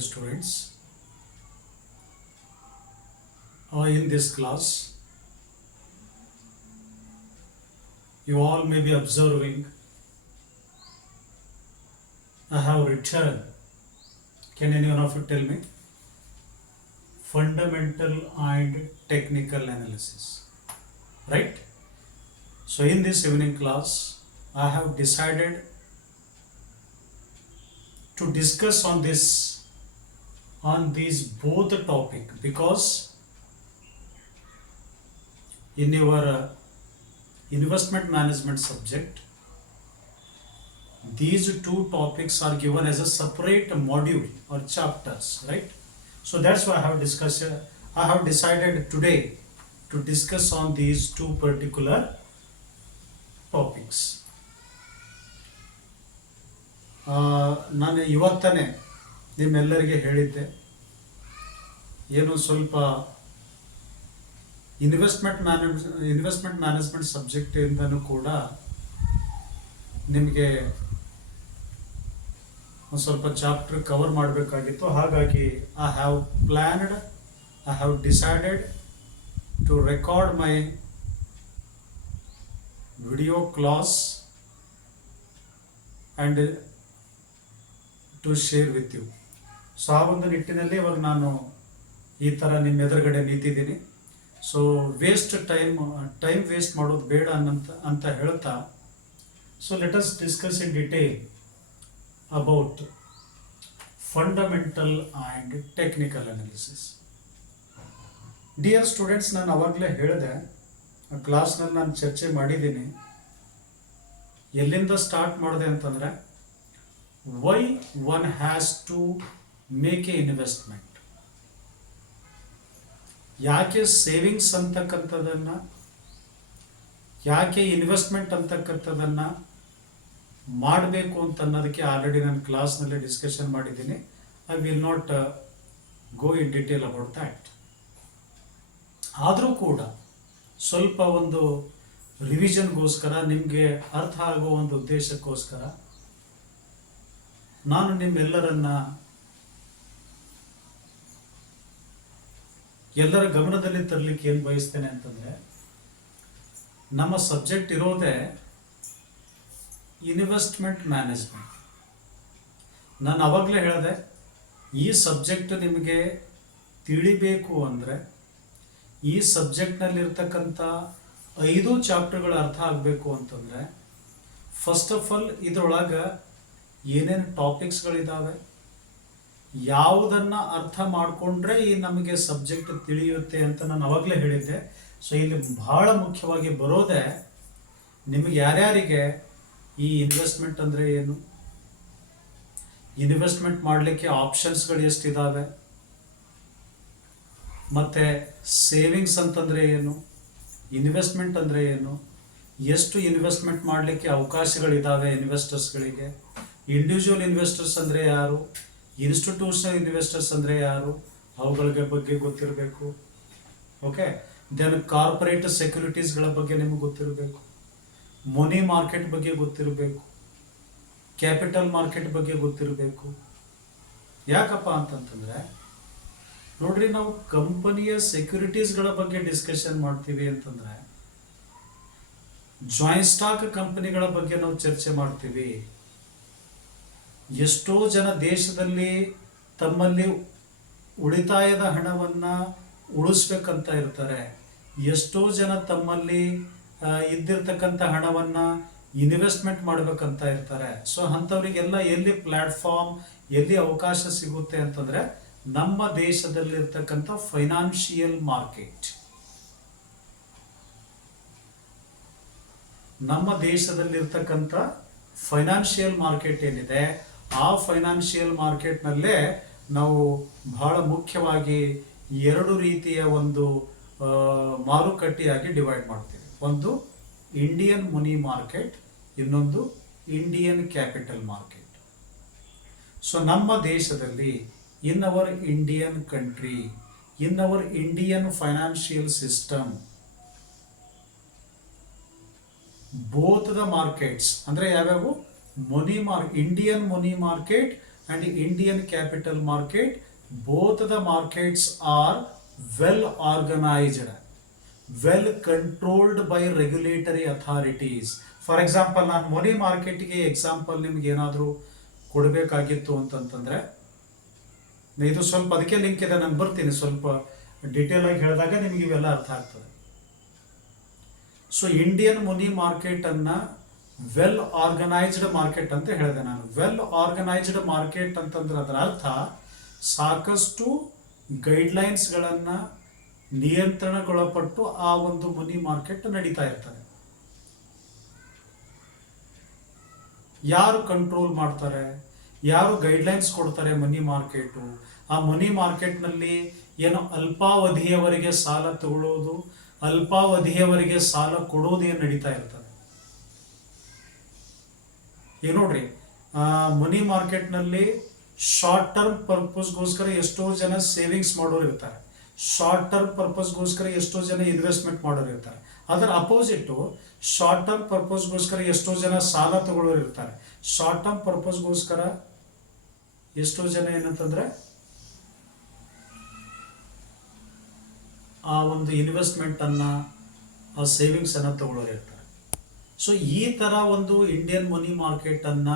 dear students. In this class, you all may be observing I have written. Can anyone of you tell me? Fundamental and technical analysis. Right? So, in this evening class, I have decided to discuss on these both topic, because in your investment management subject, these two topics are given as a separate module or chapters, right? So that's why I have decided today to discuss on these two particular topics. ನಾನು ಇವತ್ತನೇ ನಿಮ್ಮೆಲ್ಲರಿಗೆ ಹೇಳಿದ್ದೆ, ಏನು ಸ್ವಲ್ಪ investment management subject ಇಂದನೂ ಕೂಡ ನಿಮಗೆ ಒಂದು ಸ್ವಲ್ಪ chapter cover ಮಾಡಬೇಕಾಗಿತ್ತು. ಹಾಗಾಗಿ I have decided to record my video class and to share with you. So ಆ ಒಂದು ನಿಟ್ಟಿನಲ್ಲಿ ಇವಾಗ ನಾನು ಈ ಥರ ನಿಮ್ಮ ಎದುರುಗಡೆ ನಿಂತಿದ್ದೀನಿ. ಸೊ ಟೈಮ್ ವೇಸ್ಟ್ ಮಾಡೋದು ಬೇಡ ಅಂತ ಹೇಳ್ತಾ, so let us discuss in detail about fundamental and technical analysis. Dear students, ನಾನು ಅವಾಗಲೇ ಹೇಳಿದೆ, ಕ್ಲಾಸ್ನಲ್ಲಿ ನಾನು ಚರ್ಚೆ ಮಾಡಿದ್ದೀನಿ. ಎಲ್ಲಿಂದ ಸ್ಟಾರ್ಟ್ ಮಾಡಿದೆ ಅಂತಂದರೆ, why one has to make a investment. ಯಾಕೆ ಸೇವಿಂಗ್ಸ್ ಅಂತಕ್ಕಂಥದ್ದನ್ನು, ಯಾಕೆ ಇನ್ವೆಸ್ಟ್ಮೆಂಟ್ ಅಂತಕ್ಕಂಥದ್ದನ್ನು ಮಾಡಬೇಕು ಅಂತ ಅನ್ನೋದಕ್ಕೆ ಆಲ್ರೆಡಿ ನಾನು ಕ್ಲಾಸ್ನಲ್ಲಿ ಡಿಸ್ಕಷನ್ ಮಾಡಿದ್ದೀನಿ. I will not go in detail about that. ಆದರೂ ಕೂಡ ಸ್ವಲ್ಪ ಒಂದು ರಿವಿಷನ್ಗೋಸ್ಕರ, ನಿಮಗೆ ಅರ್ಥ ಆಗೋ ಒಂದು ಉದ್ದೇಶಕ್ಕೋಸ್ಕರ ನಾನು ಎಲ್ಲರ ಗಮನದಲ್ಲಿ ತರಲಿಕ್ಕೆ ಏನು ಬಯಸ್ತೇನೆ ಅಂತಂದರೆ, ನಮ್ಮ ಸಬ್ಜೆಕ್ಟ್ ಇರೋದೇ ಇನ್ವೆಸ್ಟ್ಮೆಂಟ್ ಮ್ಯಾನೇಜ್ಮೆಂಟ್. ನಾನು ಅವಾಗಲೇ ಹೇಳಿದೆ, ಈ ಸಬ್ಜೆಕ್ಟ್ ನಿಮಗೆ ತಿಳಿಬೇಕು ಅಂದರೆ, ಈ ಸಬ್ಜೆಕ್ಟ್ನಲ್ಲಿರ್ತಕ್ಕಂಥ 5 ಚಾಪ್ಟರ್ಗಳು ಅರ್ಥ ಆಗಬೇಕು ಅಂತಂದರೆ, ಫಸ್ಟ್ ಆಫ್ ಆಲ್ ಇದರೊಳಗೆ ಏನೇನು ಟಾಪಿಕ್ಸ್ಗಳಿದ್ದಾವೆ, ಯಾವುದನ್ನು ಅರ್ಥ ಮಾಡಿಕೊಂಡ್ರೆ ಈ ನಮಗೆ ಸಬ್ಜೆಕ್ಟ್ ತಿಳಿಯುತ್ತೆ ಅಂತ ನಾನು ಅವಾಗಲೇ ಹೇಳಿದ್ದೆ. ಸೊ ಇಲ್ಲಿ ಬಹಳ ಮುಖ್ಯವಾಗಿ ಬರೋದೇ, ನಿಮಗೆ ಯಾರ್ಯಾರಿಗೆ ಈ ಇನ್ವೆಸ್ಟ್ಮೆಂಟ್ ಅಂದರೆ ಏನು, ಇನ್ವೆಸ್ಟ್ಮೆಂಟ್ ಮಾಡಲಿಕ್ಕೆ ಆಪ್ಷನ್ಸ್ಗಳು ಎಷ್ಟಿದ್ದಾವೆ, ಮತ್ತು ಸೇವಿಂಗ್ಸ್ ಅಂತಂದರೆ ಏನು, ಇನ್ವೆಸ್ಟ್ಮೆಂಟ್ ಅಂದರೆ ಏನು, ಎಷ್ಟು ಇನ್ವೆಸ್ಟ್ಮೆಂಟ್ ಮಾಡಲಿಕ್ಕೆ ಅವಕಾಶಗಳಿದ್ದಾವೆ ಇನ್ವೆಸ್ಟರ್ಸ್ಗಳಿಗೆ, ಇಂಡಿವಿಜುವಲ್ ಇನ್ವೆಸ್ಟರ್ಸ್ ಅಂದರೆ ಯಾರು, ಇನ್ಸ್ಟಿಟ್ಯೂಷನಲ್ ಇನ್ವೆಸ್ಟರ್ಸ್ ಅಂದರೆ ಯಾರು, ಅವುಗಳ ಬಗ್ಗೆ ಗೊತ್ತಿರಬೇಕು. ಓಕೆ, ದೆನ್ ಕಾರ್ಪೊರೇಟ್ ಸೆಕ್ಯೂರಿಟೀಸ್ಗಳ ಬಗ್ಗೆ ನಿಮಗೆ ಗೊತ್ತಿರಬೇಕು, ಮನಿ ಮಾರ್ಕೆಟ್ ಬಗ್ಗೆ ಗೊತ್ತಿರಬೇಕು, ಕ್ಯಾಪಿಟಲ್ ಮಾರ್ಕೆಟ್ ಬಗ್ಗೆ ಗೊತ್ತಿರಬೇಕು. ಯಾಕಪ್ಪ ಅಂತಂತಂದರೆ, ನೋಡ್ರಿ, ನಾವು ಕಂಪನಿಯ ಸೆಕ್ಯೂರಿಟೀಸ್ಗಳ ಬಗ್ಗೆ ಡಿಸ್ಕಷನ್ ಮಾಡ್ತೀವಿ ಅಂತಂದರೆ, ಜಾಯಿಂಟ್ ಸ್ಟಾಕ್ ಕಂಪನಿಗಳ ಬಗ್ಗೆ ನಾವು ಚರ್ಚೆ ಮಾಡ್ತೀವಿ. ಎಷ್ಟೋ ಜನ ದೇಶದಲ್ಲಿ ತಮ್ಮಲ್ಲಿ ಉಳಿತಾಯದ ಹಣವನ್ನು ಉಳಿಸ್ಬೇಕಂತ ಇರ್ತಾರೆ. ಎಷ್ಟೋ ಜನ ತಮ್ಮಲ್ಲಿ ಇದ್ದಿರ್ತಕ್ಕಂಥ ಹಣವನ್ನು ಇನ್ವೆಸ್ಟ್ಮೆಂಟ್ ಮಾಡಬೇಕಂತ ಇರ್ತಾರೆ. ಸೊ ಅಂಥವರಿಗೆಲ್ಲ ಎಲ್ಲಿ ಪ್ಲ್ಯಾಟ್ಫಾರ್ಮ್, ಎಲ್ಲಿ ಅವಕಾಶ ಸಿಗುತ್ತೆ ಅಂತಂದರೆ, ನಮ್ಮ ದೇಶದಲ್ಲಿರ್ತಕ್ಕಂಥ ಫೈನಾನ್ಷಿಯಲ್ ಮಾರ್ಕೆಟ್. ನಮ್ಮ ದೇಶದಲ್ಲಿರ್ತಕ್ಕಂಥ ಫೈನಾನ್ಷಿಯಲ್ ಮಾರ್ಕೆಟ್ ಏನಿದೆ, ಆ ಫೈನಾನ್ಷಿಯಲ್ ಮಾರ್ಕೆಟ್ನಲ್ಲೇ ನಾವು ಬಹಳ ಮುಖ್ಯವಾಗಿ 2 ರೀತಿಯ ಒಂದು ಮಾರುಕಟ್ಟೆಯಾಗಿ ಡಿವೈಡ್ ಮಾಡ್ತೀವಿ. ಒಂದು ಇಂಡಿಯನ್ ಮನಿ ಮಾರ್ಕೆಟ್, ಇನ್ನೊಂದು ಇಂಡಿಯನ್ ಕ್ಯಾಪಿಟಲ್ ಮಾರ್ಕೆಟ್. ಸೊ ನಮ್ಮ ದೇಶದಲ್ಲಿ, in our Indian country, in our Indian financial system, both the markets ಅಂದರೆ ಯಾವ್ಯಾವು, Indian money market and Indian capital market, both the markets are well organized, well controlled by regulatory authorities. For example ನಾನು ಮನಿ ಮಾರ್ಕೆಟ್ಗೆ example ನಿಮ್ಗೆ ಏನಾದರೂ ಕೊಡಬೇಕಾಗಿತ್ತು ಅಂತಂತಂದ್ರೆ, ಇದು ಸ್ವಲ್ಪ ಅದಕ್ಕೆ ಲಿಂಕ್ ಇದೆ, ನಾನು ಬರ್ತೀನಿ ಸ್ವಲ್ಪ ಡೀಟೇಲ್ ಆಗಿ ಹೇಳಿದಾಗ ನಿಮಗೆ ಇವೆಲ್ಲ ಅರ್ಥ ಆಗ್ತದೆ. ಸೊ ಇಂಡಿಯನ್ ಮನಿ ಮಾರ್ಕೆಟ್ ಅನ್ನ ವೆಲ್ ಆರ್ಗನೈಸ್ಡ್ ಮಾರ್ಕೆಟ್ ಅಂತ ಹೇಳಿದೆ ನಾನು. ವೆಲ್ ಆರ್ಗನೈಸ್ಡ್ ಮಾರ್ಕೆಟ್ ಅಂತಂದ್ರೆ ಅದರ ಅರ್ಥ ಸಾಕಷ್ಟು ಗೈಡ್ಲೈನ್ಸ್ಗಳನ್ನು ನಿಯಂತ್ರಣಗೊಳಪಟ್ಟು ಆ ಒಂದು ಮನಿ ಮಾರ್ಕೆಟ್ ನಡೀತಾ ಇರ್ತದೆ. ಯಾರು ಕಂಟ್ರೋಲ್ ಮಾಡ್ತಾರೆ, ಯಾರು ಗೈಡ್ಲೈನ್ಸ್ ಕೊಡ್ತಾರೆ ಮನಿ ಮಾರ್ಕೆಟು, ಆ ಮನಿ ಮಾರ್ಕೆಟ್ನಲ್ಲಿ ಏನು ಅಲ್ಪಾವಧಿಯವರೆಗೆ ಸಾಲ ತಗೊಳ್ಳೋದು, ಅಲ್ಪಾವಧಿಯವರೆಗೆ ಸಾಲ ಕೊಡೋದು ಏನು ನಡೀತಾ ಇರ್ತದೆ. ಈಗ ನೋಡ್ರಿ, ಮನಿ ಮಾರ್ಕೆಟ್ನಲ್ಲಿ ಶಾರ್ಟ್ ಟರ್ಮ್ ಪರ್ಪಸ್ಗೋಸ್ಕರ ಎಷ್ಟೋ ಜನ ಸೇವಿಂಗ್ಸ್ ಮಾಡೋರು ಇರ್ತಾರೆ, ಶಾರ್ಟ್ ಟರ್ಮ್ ಪರ್ಪಸ್ಗೋಸ್ಕರ ಎಷ್ಟೋ ಜನ ಇನ್ವೆಸ್ಟ್ಮೆಂಟ್ ಮಾಡೋರು ಇರ್ತಾರೆ. ಅದರ ಅಪೋಸಿಟ್ ಶಾರ್ಟ್ ಟರ್ಮ್ ಪರ್ಪಸ್ಗೋಸ್ಕರ ಎಷ್ಟೋ ಜನ ಸಾಲ ತಗೊಳ್ಳೋರು ಇರ್ತಾರೆ. ಶಾರ್ಟ್ ಟರ್ಮ್ ಪರ್ಪಸ್ಗೋಸ್ಕರ ಎಷ್ಟೋ ಜನ ಏನಂತಂದ್ರೆ ಆ ಒಂದು ಇನ್ವೆಸ್ಟ್ಮೆಂಟ್ ಅನ್ನ, ಆ ಸೇವಿಂಗ್ಸ್ ಅನ್ನ ತಗೊಳ್ಳೋರು ಇರ್ತಾರೆ. ಸೊ ಈ ತರ ಒಂದು ಇಂಡಿಯನ್ ಮನಿ ಮಾರ್ಕೆಟ್ ಅನ್ನ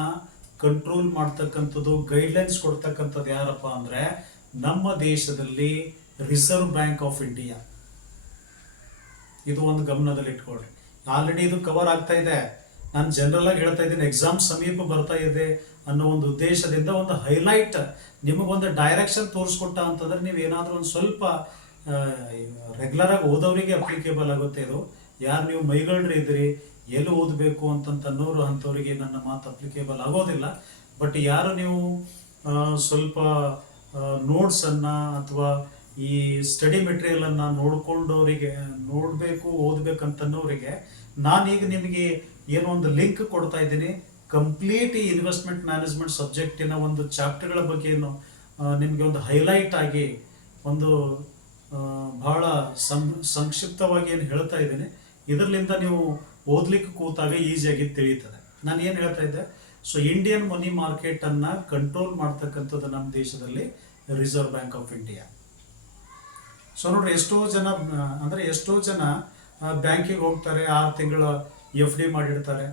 ಕಂಟ್ರೋಲ್ ಮಾಡ್ತಕ್ಕಂಥದ್ದು, ಗೈಡ್ಲೈನ್ಸ್ ಕೊಡ್ತಕ್ಕಂಥದ್ದು ಯಾರಪ್ಪ ಅಂದ್ರೆ ನಮ್ಮ ದೇಶದಲ್ಲಿ ರಿಸರ್ವ್ ಬ್ಯಾಂಕ್ ಆಫ್ ಇಂಡಿಯಾ. ಇದು ಒಂದು ಗಮನದಲ್ಲಿ ಇಟ್ಕೊಳ್ರಿ. ಆಲ್ರೆಡಿ ಇದು ಕವರ್ ಆಗ್ತಾ ಇದೆ, ನಾನು ಜನರಲ್ ಆಗಿ ಹೇಳ್ತಾ ಇದ್ದೀನಿ, ಎಕ್ಸಾಮ್ ಸಮೀಪ ಬರ್ತಾ ಇದೆ ಅನ್ನೋ ಒಂದು ಉದ್ದೇಶದಿಂದ ಒಂದು ಹೈಲೈಟ್, ನಿಮಗೊಂದು ಡೈರೆಕ್ಷನ್ ತೋರಿಸ್ಕೊಟ್ಟ ಅಂತಂದ್ರೆ ನೀವು ಏನಾದರೂ ಒಂದು ಸ್ವಲ್ಪ ರೆಗ್ಯುಲರ್ ಆಗಿ ಓದೋರಿಗೆ ಅಪ್ಲಿಕೇಬಲ್ ಆಗುತ್ತೆ ಇದು. ಯಾರು ನೀವು ಮೈಗಳ್ರಿ ಇದ್ರಿ, ಎಲ್ಲಿ ಓದಬೇಕು ಅಂತನ್ನೋರು ಅಂಥವ್ರಿಗೆ ನನ್ನ ಮಾತು ಅಪ್ಲಿಕೇಬಲ್ ಆಗೋದಿಲ್ಲ. ಬಟ್ ಯಾರು ನೀವು ಸ್ವಲ್ಪ ನೋಟ್ಸನ್ನು ಅಥವಾ ಈ ಸ್ಟಡಿ ಮೆಟೀರಿಯಲನ್ನು ನೋಡ್ಕೊಂಡವರಿಗೆ, ನೋಡಬೇಕು ಓದಬೇಕಂತನ್ನೋರಿಗೆ ನಾನೀಗ ನಿಮಗೆ ಏನೋ ಒಂದು ಲಿಂಕ್ ಕೊಡ್ತಾ ಇದ್ದೀನಿ. ಕಂಪ್ಲೀಟ್ ಈ ಇನ್ವೆಸ್ಟ್ಮೆಂಟ್ ಮ್ಯಾನೇಜ್ಮೆಂಟ್ ಸಬ್ಜೆಕ್ಟಿನ ಒಂದು ಚಾಪ್ಟರ್ಗಳ ಬಗ್ಗೆ ನಿಮಗೆ ಒಂದು ಹೈಲೈಟ್ ಆಗಿ ಒಂದು ಬಹಳ ಸಂಕ್ಷಿಪ್ತವಾಗಿ ಏನು ಹೇಳ್ತಾ ಇದ್ದೀನಿ. ಇದರಿಂದ ನೀವು ಓದ್ಲಿಕ್ಕೆ ಕೂತಾಗ ಈಸಿಯಾಗಿ ತಿಳಿಯುತ್ತದೆ. ನಾನು ಏನು ಹೇಳ್ತಾ ಇದ್ದೆ, ಸೊ ಇಂಡಿಯನ್ ಮನಿ ಮಾರ್ಕೆಟನ್ನು ಕಂಟ್ರೋಲ್ ಮಾಡ್ತಕ್ಕಂಥದ್ದು ನಮ್ಮ ದೇಶದಲ್ಲಿ reserve bank of India. So ನೋಡ್ರಿ, ಎಷ್ಟೋ ಜನ ಬ್ಯಾಂಕಿಗೆ ಹೋಗ್ತಾರೆ, 6 ತಿಂಗಳ FD ಮಾಡಿರ್ತಾರೆ.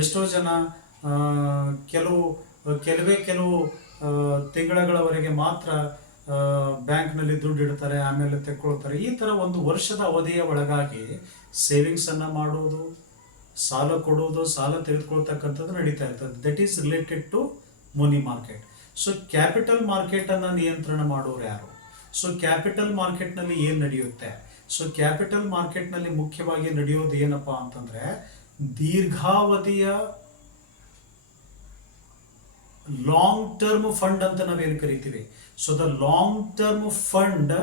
ಎಷ್ಟೋ ಜನ ಕೆಲವು ತಿಂಗಳಗಳವರೆಗೆ ಮಾತ್ರ ಬ್ಯಾಂಕ್ನಲ್ಲಿ ದುಡ್ಡು ಇಡ್ತಾರೆ, ಆಮೇಲೆ ತೆಕ್ಕೊಳ್ತಾರೆ. ಈ ಥರ ಒಂದು ವರ್ಷದ ಅವಧಿಯ ಒಳಗಾಗಿ ಸೇವಿಂಗ್ಸನ್ನು ಮಾಡೋದು, ಸಾಲ ಕೊಡೋದು, ಸಾಲ ತೆಗೆದುಕೊಳ್ತಕ್ಕಂಥದ್ದು ನಡೀತಾ ಇರ್ತದೆ. That is related to money market. So capital ಮಾರ್ಕೆಟನ್ನು ನಿಯಂತ್ರಣ ಮಾಡೋರು ಯಾರು? ಸೊ ಕ್ಯಾಪಿಟಲ್ ಮಾರ್ಕೆಟ್ನಲ್ಲಿ ಏನು ನಡೆಯುತ್ತೆ? ಸೊ ಕ್ಯಾಪಿಟಲ್ ಮಾರ್ಕೆಟ್ನಲ್ಲಿ ಮುಖ್ಯವಾಗಿ ನಡೆಯೋದು ಏನಪ್ಪಾ ಅಂತಂದ್ರೆ ದೀರ್ಘಾವಧಿಯ ಲಾಂಗ್ ಟರ್ಮ್ ಫಂಡ್ ಅಂತ ನಾವೇನು ಕರಿತೀವಿ. So the long term fund,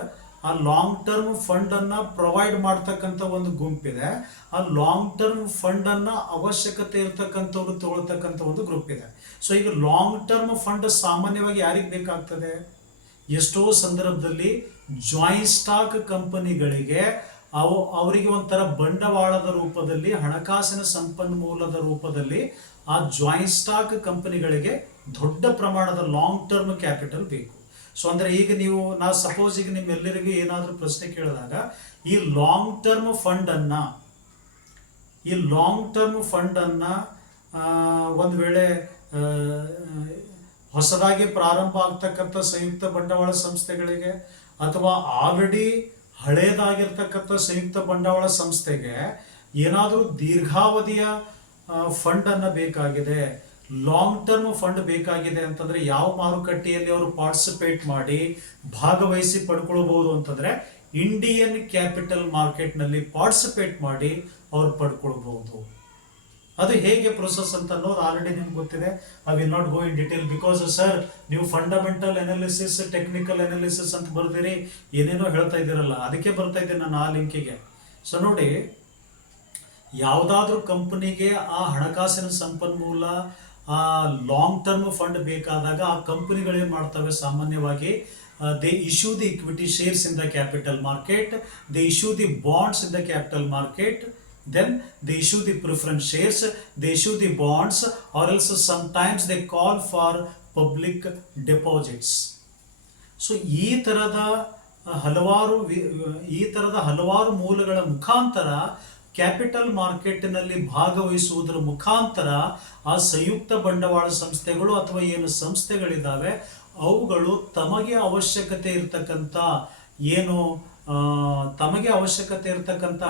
ಆ ಲಾಂಗ್ ಟರ್ಮ್ ಫಂಡ್ ಅನ್ನ ಪ್ರೊವೈಡ್ ಮಾಡ್ತಕ್ಕಂಥ ಒಂದು ಗುಂಪಿದೆ. ಆ ಲಾಂಗ್ ಟರ್ಮ್ ಫಂಡ್ ಅನ್ನ ಅವಶ್ಯಕತೆ ಇರ್ತಕ್ಕಂಥವ್ರು ತಗೊಳ್ತಕ್ಕಂಥ ಒಂದು ಗ್ರೂಪ್ ಇದೆ. ಸೊ ಈಗ ಲಾಂಗ್ ಟರ್ಮ್ ಫಂಡ್ ಸಾಮಾನ್ಯವಾಗಿ ಯಾರಿಗೆ ಬೇಕಾಗ್ತದೆ? ಎಷ್ಟೋ ಸಂದರ್ಭದಲ್ಲಿ ಜಾಯಿಂಟ್ ಸ್ಟಾಕ್ ಕಂಪನಿಗಳಿಗೆ ಅವರಿಗೆ ಒಂಥರ ಬಂಡವಾಳದ ರೂಪದಲ್ಲಿ, ಹಣಕಾಸಿನ ಸಂಪನ್ಮೂಲದ ರೂಪದಲ್ಲಿ ಆ ಜಾಯಿಂಟ್ ಸ್ಟಾಕ್ ಕಂಪನಿಗಳಿಗೆ ದೊಡ್ಡ ಪ್ರಮಾಣದ ಲಾಂಗ್ ಟರ್ಮ್ ಕ್ಯಾಪಿಟಲ್ ಬೇಕು. ಸೊ ಅಂದ್ರೆ ಈಗ ಸಪೋಸ್ ಈಗ ನಿಮ್ಮೆಲ್ಲರಿಗೂ ಏನಾದರೂ ಪ್ರಶ್ನೆ ಕೇಳಿದಾಗ ಈ ಲಾಂಗ್ ಟರ್ಮ್ ಫಂಡ್ ಅನ್ನ ಒಂದು ವೇಳೆ ಹೊಸದಾಗಿ ಪ್ರಾರಂಭ ಆಗ್ತಕ್ಕಂಥ ಸಂಯುಕ್ತ ಬಂಡವಾಳ ಸಂಸ್ಥೆಗಳಿಗೆ ಅಥವಾ ಆಲ್ರೆಡಿ ಹಳೇದಾಗಿರ್ತಕ್ಕಂಥ ಸಂಯುಕ್ತ ಬಂಡವಾಳ ಸಂಸ್ಥೆಗೆ ಏನಾದರೂ ದೀರ್ಘಾವಧಿಯ ಫಂಡ್ ಅನ್ನ ಬೇಕಾಗಿದೆ, ಲಾಂಗ್ ಟರ್ಮ್ ಫಂಡ್ ಬೇಕಾಗಿದೆ ಅಂತಂದ್ರೆ ಯಾವ ಮಾರುಕಟ್ಟೆಯಲ್ಲಿ ಅವರು ಪಾರ್ಟಿಸಿಪೇಟ್ ಮಾಡಿ ಭಾಗವಹಿಸಿ ಪಡ್ಕೊಳ್ಬಹುದು ಅಂತಂದ್ರೆ ಇಂಡಿಯನ್ ಕ್ಯಾಪಿಟಲ್ ಮಾರ್ಕೆಟ್ನಲ್ಲಿ ಪಾರ್ಟಿಸಿಪೇಟ್ ಮಾಡಿ ಅವ್ರು ಪಡ್ಕೊಳ್ಬಹುದು. ಅದು ಹೇಗೆ ಪ್ರೊಸೆಸ್ ಅಂತ ಅನ್ನೋದು ಆಲ್ರೆಡಿ ನಿಮ್ಗೆ ಗೊತ್ತಿದೆ. I will not go in detail because sir ನೀವು ಫಂಡಮೆಂಟಲ್ ಅನಾಲಿಸಿಸ್, ಟೆಕ್ನಿಕಲ್ ಅನಾಲಿಸಿಸ್ ಅಂತ ಬರ್ತೀರಿ, ಏನೇನೋ ಹೇಳ್ತಾ ಇದ್ದೀರಲ್ಲ, ಅದಕ್ಕೆ ಬರ್ತಾ ಇದ್ದೀನಿ ನಾನು ಆ ಲಿಂಕಿಗೆ. ಸೊ ನೋಡಿ, ಯಾವುದಾದ್ರೂ ಕಂಪನಿಗೆ ಆ ಹಣಕಾಸಿನ ಸಂಪನ್ಮೂಲ, ಆ ಲಾಂಗ್ ಟರ್ಮ್ ಫಂಡ್ ಬೇಕಾದಾಗ ಆ ಕಂಪನಿಗಳು ಏನು ಮಾಡ್ತವೆ? ಸಾಮಾನ್ಯವಾಗಿ they issue the equity shares in the capital market, they issue the bonds in the capital market, then they issue the preference shares, they issue the bonds, or else sometimes they call for public deposits. So ಈ ಥರದ ಹಲವಾರು ಮೂಲಗಳ ಮುಖಾಂತರ capital ಮಾರ್ಕೆಟ್ನಲ್ಲಿ ಭಾಗವಹಿಸುವುದರ ಮುಖಾಂತರ ಆ ಸಂಯುಕ್ತ ಬಂಡವಾಳ ಸಂಸ್ಥೆಗಳು ಅಥವಾ ಏನು ಸಂಸ್ಥೆಗಳಿದ್ದಾವೆ ಅವುಗಳು ತಮಗೆ ಅವಶ್ಯಕತೆ ಇರತಕ್ಕಂಥ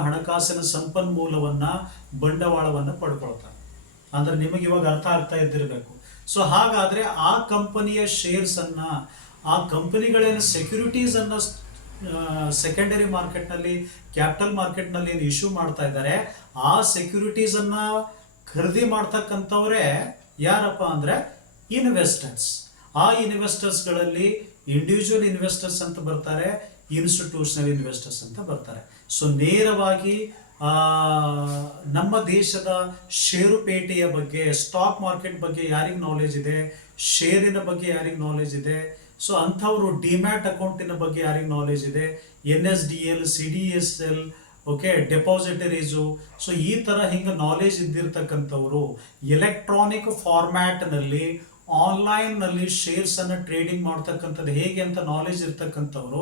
ಹಣಕಾಸಿನ ಸಂಪನ್ಮೂಲವನ್ನು ಬಂಡವಾಳವನ್ನು ಪಡ್ಕೊಳ್ತಾರೆ. ಅಂದ್ರೆ ನಿಮಗೆ ಇವಾಗ ಅರ್ಥ ಆಗ್ತಾ ಇದ್ದಿರಬೇಕು. ಸೊ ಹಾಗಾದ್ರೆ ಆ ಕಂಪನಿಯ ಶೇರ್ಸನ್ನು, ಆ ಕಂಪನಿಗಳೇನು ಸೆಕ್ಯೂರಿಟೀಸನ್ನು ಸೆಕೆಂಡರಿ ಮಾರ್ಕೆಟ್ನಲ್ಲಿ, ಕ್ಯಾಪಿಟಲ್ ಮಾರ್ಕೆಟ್ನಲ್ಲಿ ಏನು ಇಶ್ಯೂ ಮಾಡ್ತಾ ಇದ್ದಾರೆ, ಆ ಸೆಕ್ಯೂರಿಟೀಸನ್ನು ಖರೀದಿ ಮಾಡ್ತಕ್ಕಂಥವ್ರೆ ಯಾರಪ್ಪ ಅಂದರೆ ಇನ್ವೆಸ್ಟರ್ಸ್. ಆ ಇನ್ವೆಸ್ಟರ್ಸ್ಗಳಲ್ಲಿ ಇಂಡಿವಿಜುವಲ್ ಇನ್ವೆಸ್ಟರ್ಸ್ ಅಂತ ಬರ್ತಾರೆ, ಇನ್ಸ್ಟಿಟ್ಯೂಷನಲ್ ಇನ್ವೆಸ್ಟರ್ಸ್ ಅಂತ ಬರ್ತಾರೆ. ಸೊ ನೇರವಾಗಿ ನಮ್ಮ ದೇಶದ ಷೇರುಪೇಟೆಯ ಬಗ್ಗೆ, ಸ್ಟಾಕ್ ಮಾರ್ಕೆಟ್ ಬಗ್ಗೆ ಯಾರಿಗೆ ನಾಲೆಜ್ ಇದೆ, ಶೇರಿನ ಬಗ್ಗೆ ಯಾರಿಗೆ ನಾಲೆಜ್ ಇದೆ, ಸೊ ಅಂಥವರು ಡಿಮ್ಯಾಟ್ ಅಕೌಂಟಿನ ಬಗ್ಗೆ ಯಾರಿಗೆ ನಾಲೆಜ್ ಇದೆ, NSDL, CDSL, ಓಕೆ, ಡೆಪಾಸಿಟರೀಸು, ಸೊ ಈ ಥರ ಹಿಂಗೆ ನಾಲೆಜ್ ಇದ್ದಿರ್ತಕ್ಕಂಥವ್ರು ಎಲೆಕ್ಟ್ರಾನಿಕ್ ಫಾರ್ಮ್ಯಾಟ್ನಲ್ಲಿ ಆನ್ಲೈನ್ನಲ್ಲಿ ಶೇರ್ಸನ್ನು ಟ್ರೇಡಿಂಗ್ ಮಾಡ್ತಕ್ಕಂಥದ್ದು ಹೇಗೆ ಅಂತ ನಾಲೆಜ್ ಇರ್ತಕ್ಕಂಥವ್ರು,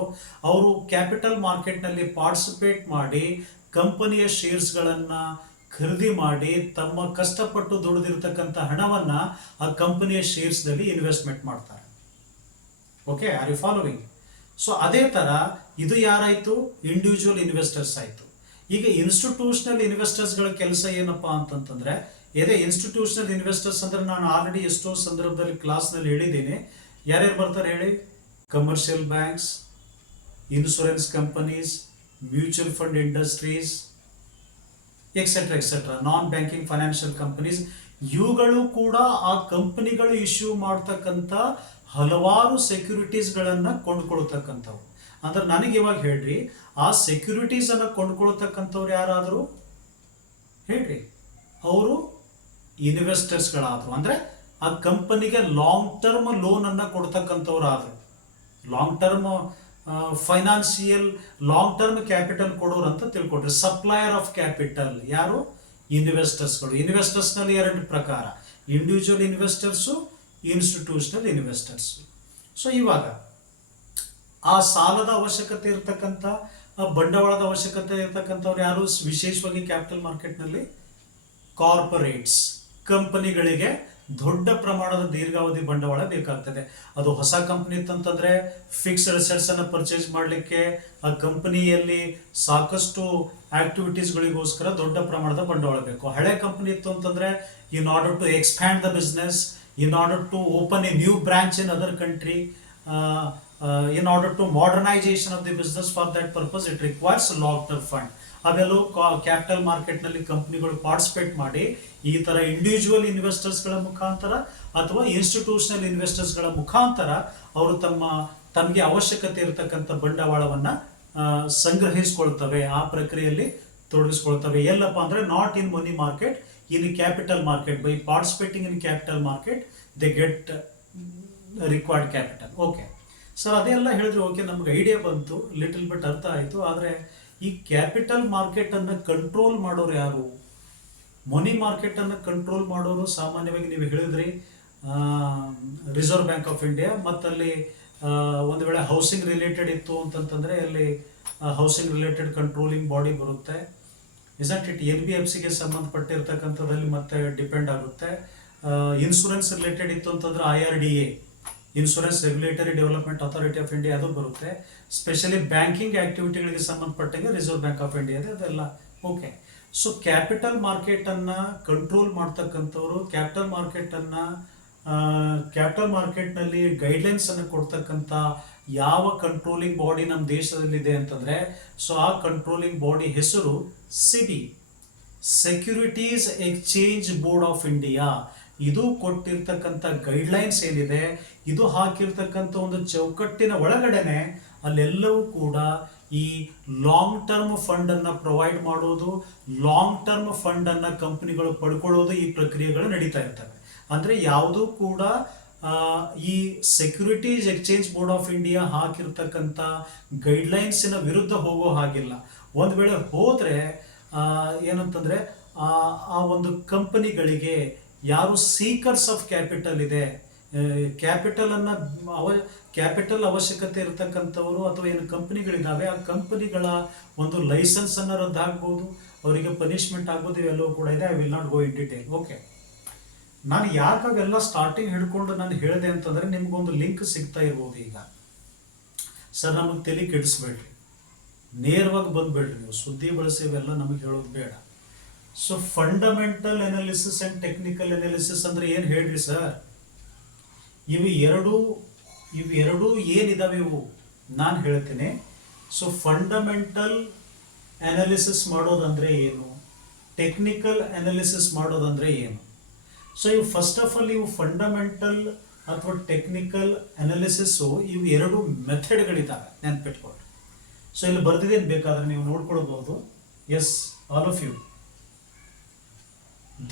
ಅವರು ಕ್ಯಾಪಿಟಲ್ ಮಾರ್ಕೆಟ್ನಲ್ಲಿ ಪಾರ್ಟಿಸಿಪೇಟ್ ಮಾಡಿ ಕಂಪನಿಯ ಶೇರ್ಸ್ಗಳನ್ನು ಖರೀದಿ ಮಾಡಿ ತಮ್ಮ ಕಷ್ಟಪಟ್ಟು ದುಡಿದಿರ್ತಕ್ಕಂಥ ಹಣವನ್ನು ಆ ಕಂಪನಿಯ ಶೇರ್ಸ್ನಲ್ಲಿ ಇನ್ವೆಸ್ಟ್ಮೆಂಟ್ ಮಾಡ್ತಾರೆ. Okay, are you following? So ಅದೇ ಥರ ಇದು ಯಾರಾಯಿತು? ಇಂಡಿವಿಜುವಲ್ ಇನ್ವೆಸ್ಟರ್ಸ್ ಆಯಿತು. ಈಗ ಇನ್ಸ್ಟಿಟ್ಯೂಷನಲ್ ಇನ್ವೆಸ್ಟರ್ಸ್ಗಳ ಕೆಲಸ ಏನಪ್ಪಾ ಅಂತಂತಂದ್ರೆ, ಇದೇ ಇನ್ಸ್ಟಿಟ್ಯೂಷನಲ್ ಇನ್ವೆಸ್ಟರ್ಸ್ ಅಂದ್ರೆ ನಾನು ಆಲ್ರೆಡಿ ಎಷ್ಟೋ ಸಂದರ್ಭದಲ್ಲಿ ಕ್ಲಾಸ್ನಲ್ಲಿ ಹೇಳಿದ್ದೀನಿ. ಯಾರ್ಯಾರು ಬರ್ತಾರೆ ಹೇಳಿ? Commercial banks, insurance companies, mutual fund industries, etcetera ನಾನ್ ಬ್ಯಾಂಕಿಂಗ್ ಫೈನಾನ್ಷಿಯಲ್ ಕಂಪನೀಸ್. ಇವುಗಳು ಕೂಡ ಆ ಕಂಪನಿಗಳು ಇಶ್ಯೂ ಮಾಡ್ತಕ್ಕಂಥ ಹಲವಾರು ಸೆಕ್ಯೂರಿಟೀಸ್ಗಳನ್ನು ಕೊಂಡ್ಕೊಳ್ತಕ್ಕಂಥವು. ಅಂದ್ರೆ ನನಗೆ ಇವಾಗ ಹೇಳ್ರಿ, ಆ ಸೆಕ್ಯೂರಿಟೀಸನ್ನು ಕೊಂಡ್ಕೊಳ್ತಕ್ಕಂಥವ್ರು ಯಾರಾದರೂ ಹೇಳ್ರಿ? ಅವರು ಇನ್ವೆಸ್ಟರ್ಸ್ಗಳಾದರು. ಅಂದರೆ ಆ ಕಂಪನಿಗೆ ಲಾಂಗ್ ಟರ್ಮ್ ಲೋನನ್ನು ಕೊಡ್ತಕ್ಕಂಥವ್ರು ಆದರು. Long term financial, long term capital ಕೊಡೋರು ಅಂತ ತಿಳ್ಕೊಟ್ರಿ. ಸಪ್ಲೈಯರ್ ಆಫ್ ಕ್ಯಾಪಿಟಲ್ ಯಾರು? ಇನ್ವೆಸ್ಟರ್ಸ್ಗಳು. ಇನ್ವೆಸ್ಟರ್ಸ್ನಲ್ಲಿ ಎರಡು ಪ್ರಕಾರ, individual investors, institutional investors. So ಇವಾಗ ಆ ಸಾಲದ ಅವಶ್ಯಕತೆ ಇರ್ತಕ್ಕಂಥ, ಬಂಡವಾಳದ ಅವಶ್ಯಕತೆ ಇರ್ತಕ್ಕಂಥವ್ರು ಯಾರು? ವಿಶೇಷವಾಗಿ ಕ್ಯಾಪಿಟಲ್ ಮಾರ್ಕೆಟ್ನಲ್ಲಿ ಕಾರ್ಪೊರೇಟ್ಸ್, ಕಂಪನಿಗಳಿಗೆ ದೊಡ್ಡ ಪ್ರಮಾಣದ ದೀರ್ಘಾವಧಿ ಬಂಡವಾಳ ಬೇಕಾಗ್ತದೆ. ಅದು ಹೊಸ ಕಂಪನಿ ಇತ್ತಂತಂದ್ರೆ ಫಿಕ್ಸ್ಡ್ ಅಸೆಟ್ಸ್ ಅನ್ನು ಪರ್ಚೇಸ್ ಮಾಡಲಿಕ್ಕೆ ಆ ಕಂಪನಿಯಲ್ಲಿ ಸಾಕಷ್ಟು ಆಕ್ಟಿವಿಟೀಸ್ಗಳಿಗೋಸ್ಕರ ದೊಡ್ಡ ಪ್ರಮಾಣದ ಬಂಡವಾಳ ಬೇಕು. ಹಳೆ ಕಂಪನಿ ಇತ್ತು ಅಂತಂದ್ರೆ in order to expand the business, in order to open a new branch in other country, in order to modernization of the business, for that purpose it requires a long-term fund. ಅವೆಲ್ಲೂ capital ಮಾರ್ಕೆಟ್ನಲ್ಲಿ ಕಂಪ್ನಿಗಳು participate ಮಾಡಿ ಈ ಥರ individual ಇನ್ವೆಸ್ಟರ್ಸ್ಗಳ ಮುಖಾಂತರ ಅಥವಾ institutional ಇನ್ವೆಸ್ಟರ್ಸ್ಗಳ ಮುಖಾಂತರ ಅವರು ತಮಗೆ ಅವಶ್ಯಕತೆ ಇರತಕ್ಕಂಥ ಬಂಡವಾಳವನ್ನು ಸಂಗ್ರಹಿಸ್ಕೊಳ್ತವೆ, ಆ ಪ್ರಕ್ರಿಯೆಯಲ್ಲಿ ತೊಡಗಿಸ್ಕೊಳ್ತವೆ. ಎಲ್ಲಪ್ಪ ಅಂದರೆ not in money market, in capital market. By participating in capital market they get required capital. Okay sir, ಅದೆಲ್ಲ ಹೇಳಿದ್ರೆ ಓಕೆ, ನಮ್ಗೆ ಐಡಿಯಾ ಬಂತು, ಲಿಟಲ್ ಬಿಟ್ ಅರ್ಥ ಆಯಿತು. ಆದರೆ ಈ ಕ್ಯಾಪಿಟಲ್ ಮಾರ್ಕೆಟನ್ನು ಕಂಟ್ರೋಲ್ ಮಾಡೋರು ಯಾರು? ಮನಿ ಮಾರ್ಕೆಟನ್ನು ಕಂಟ್ರೋಲ್ ಮಾಡೋರು ಸಾಮಾನ್ಯವಾಗಿ ನೀವು ಹೇಳಿದ್ರಿ ರಿಸರ್ವ್ ಬ್ಯಾಂಕ್ ಆಫ್ ಇಂಡಿಯಾ. ಮತ್ತು ಅಲ್ಲಿ ಒಂದು ವೇಳೆ ಹೌಸಿಂಗ್ ರಿಲೇಟೆಡ್ ಇತ್ತು ಅಂತಂತಂದರೆ ಅಲ್ಲಿ ಹೌಸಿಂಗ್ ರಿಲೇಟೆಡ್ ಕಂಟ್ರೋಲಿಂಗ್ ಬಾಡಿ ಬರುತ್ತೆ. Isn't it? NBFCಗೆ ಸಂಬಂಧಪಟ್ಟಿರ್ತಕ್ಕಂಥದ್ದಲ್ಲಿ ಮತ್ತೆ ಡಿಪೆಂಡ್ ಆಗುತ್ತೆ. ಇನ್ಶೂರೆನ್ಸ್ ರಿಲೇಟೆಡ್ ಇತ್ತು ಅಂತಂದ್ರೆ IRDA, insurance regulatory development authority of India, ಅದು ಬರುತ್ತೆ. ಸ್ಪೆಷಲಿ ಬ್ಯಾಂಕಿಂಗ್ ಆಕ್ಟಿವಿಟಿಗಳಿಗೆ ಸಂಬಂಧಪಟ್ಟಂಗೆ ರಿಸರ್ವ್ ಬ್ಯಾಂಕ್ ಆಫ್ ಇಂಡಿಯಾ ಇದೆ, ಅದೆಲ್ಲ ಓಕೆ. ಸೊ ಕ್ಯಾಪಿಟಲ್ ಮಾರ್ಕೆಟನ್ನು ಕಂಟ್ರೋಲ್ ಮಾಡ್ತಕ್ಕಂಥವ್ರು, ಕ್ಯಾಪಿಟಲ್ ಮಾರ್ಕೆಟ್ನಲ್ಲಿ ಗೈಡ್ಲೈನ್ಸನ್ನು ಕೊಡ್ತಕ್ಕಂಥ ಯಾವ ಕಂಟ್ರೋಲಿಂಗ್ ಬಾಡಿ ನಮ್ಮ ದೇಶದಲ್ಲಿದೆ ಅಂತಂದರೆ, ಸೊ ಆ ಕಂಟ್ರೋಲಿಂಗ್ ಬಾಡಿ ಹೆಸರು SEBI, securities exchange board of India. ಇದು ಕೊಟ್ಟಿರ್ತಕ್ಕಂಥ ಗೈಡ್ಲೈನ್ಸ್ ಏನಿದೆ, ಇದು ಹಾಕಿರ್ತಕ್ಕಂಥ ಒಂದು ಚೌಕಟ್ಟಿನ ಒಳಗಡೆನೆ ಅಲ್ಲೆಲ್ಲವೂ ಕೂಡ ಈ ಲಾಂಗ್ ಟರ್ಮ್ ಫಂಡನ್ನು ಪ್ರೊವೈಡ್ ಮಾಡೋದು, ಲಾಂಗ್ ಟರ್ಮ್ ಫಂಡನ್ನು ಕಂಪನಿಗಳು ಪಡ್ಕೊಳ್ಳೋದು, ಈ ಪ್ರಕ್ರಿಯೆಗಳು ನಡೀತಾ ಇರ್ತವೆ. ಅಂದರೆ ಯಾವುದೂ ಕೂಡ ಈ securities exchange board of India ಹಾಕಿರ್ತಕ್ಕಂಥ ಗೈಡ್ಲೈನ್ಸಿನ ವಿರುದ್ಧ ಹೋಗೋ ಹಾಗಿಲ್ಲ. ಒಂದು ವೇಳೆ ಹೋದರೆ ಏನಂತಂದರೆ ಆ ಒಂದು ಕಂಪನಿಗಳಿಗೆ ಯಾರು ಸೀಕರ್ಸ್ ಆಫ್ ಕ್ಯಾಪಿಟಲ್ ಇದೆ, ಕ್ಯಾಪಿಟಲನ್ನು ಕ್ಯಾಪಿಟಲ್ ಅವಶ್ಯಕತೆ ಇರತಕ್ಕಂಥವರು ಅಥವಾ ಏನು ಕಂಪನಿಗಳಿದ್ದಾವೆ ಆ ಕಂಪನಿಗಳ ಒಂದು ಲೈಸೆನ್ಸನ್ನು ರದ್ದು ಆಗ್ಬೋದು, ಅವರಿಗೆ ಪನಿಷ್ಮೆಂಟ್ ಆಗ್ಬೋದು, ಇವೆಲ್ಲವೂ ಕೂಡ ಇದೆ. I will not go in detail. Okay, ನಾನು ಯಾಕೆ ಅವೆಲ್ಲ ಸ್ಟಾರ್ಟಿಂಗ್ ಹಿಡ್ಕೊಂಡು ನಾನು ಹೇಳಿದೆ ಅಂತಂದರೆ ನಿಮಗೊಂದು ಲಿಂಕ್ ಸಿಗ್ತಾ ಇರ್ಬೋದು. ಈಗ ಸರ್ ನಮಗೆ ತಲೆ ಕೆಡಿಸ್ಬೇಡ್ರಿ, ನೇರವಾಗಿ ಬಂದುಬೇಡ್ರಿ, ನೀವು ಸುದ್ದಿ ಬಳಸಿ ಇವೆಲ್ಲ ನಮಗೆ ಹೇಳೋದು ಬೇಡ. So fundamental analysis and technical analysis ಅಂದರೆ ಏನು ಹೇಳ್ರಿ ಸರ್? ಇವು ಎರಡೂ ಏನಿದಾವೆ ಇವು ನಾನು ಹೇಳ್ತೀನಿ. ಸೊ ಫಂಡಮೆಂಟಲ್ ಅನಾಲಿಸಿಸ್ ಮಾಡೋದಂದರೆ ಏನು, ಟೆಕ್ನಿಕಲ್ ಅನಾಲಿಸಿಸ್ ಮಾಡೋದಂದರೆ ಏನು? ಸೊ ಇವು ಫಸ್ಟ್ ಆಫ್ ಆಲ್ ಇವು ಫಂಡಮೆಂಟಲ್ ಅಥವಾ ಟೆಕ್ನಿಕಲ್ ಅನಾಲಿಸಿಸ್ಸು ಇವು ಎರಡು ಮೆಥಡ್ಗಳಿದ್ದಾವೆ, ನೆನ್ಪಿಟ್ಕೊಳ್ಳಿ. ಸೊ ಇಲ್ಲಿ ಬರ್ತಿದ್ದೇನೆ, ಬೇಕಾದ್ರೆ ನೀವು ನೋಡ್ಕೊಳ್ಬಹುದು. Yes, all of you.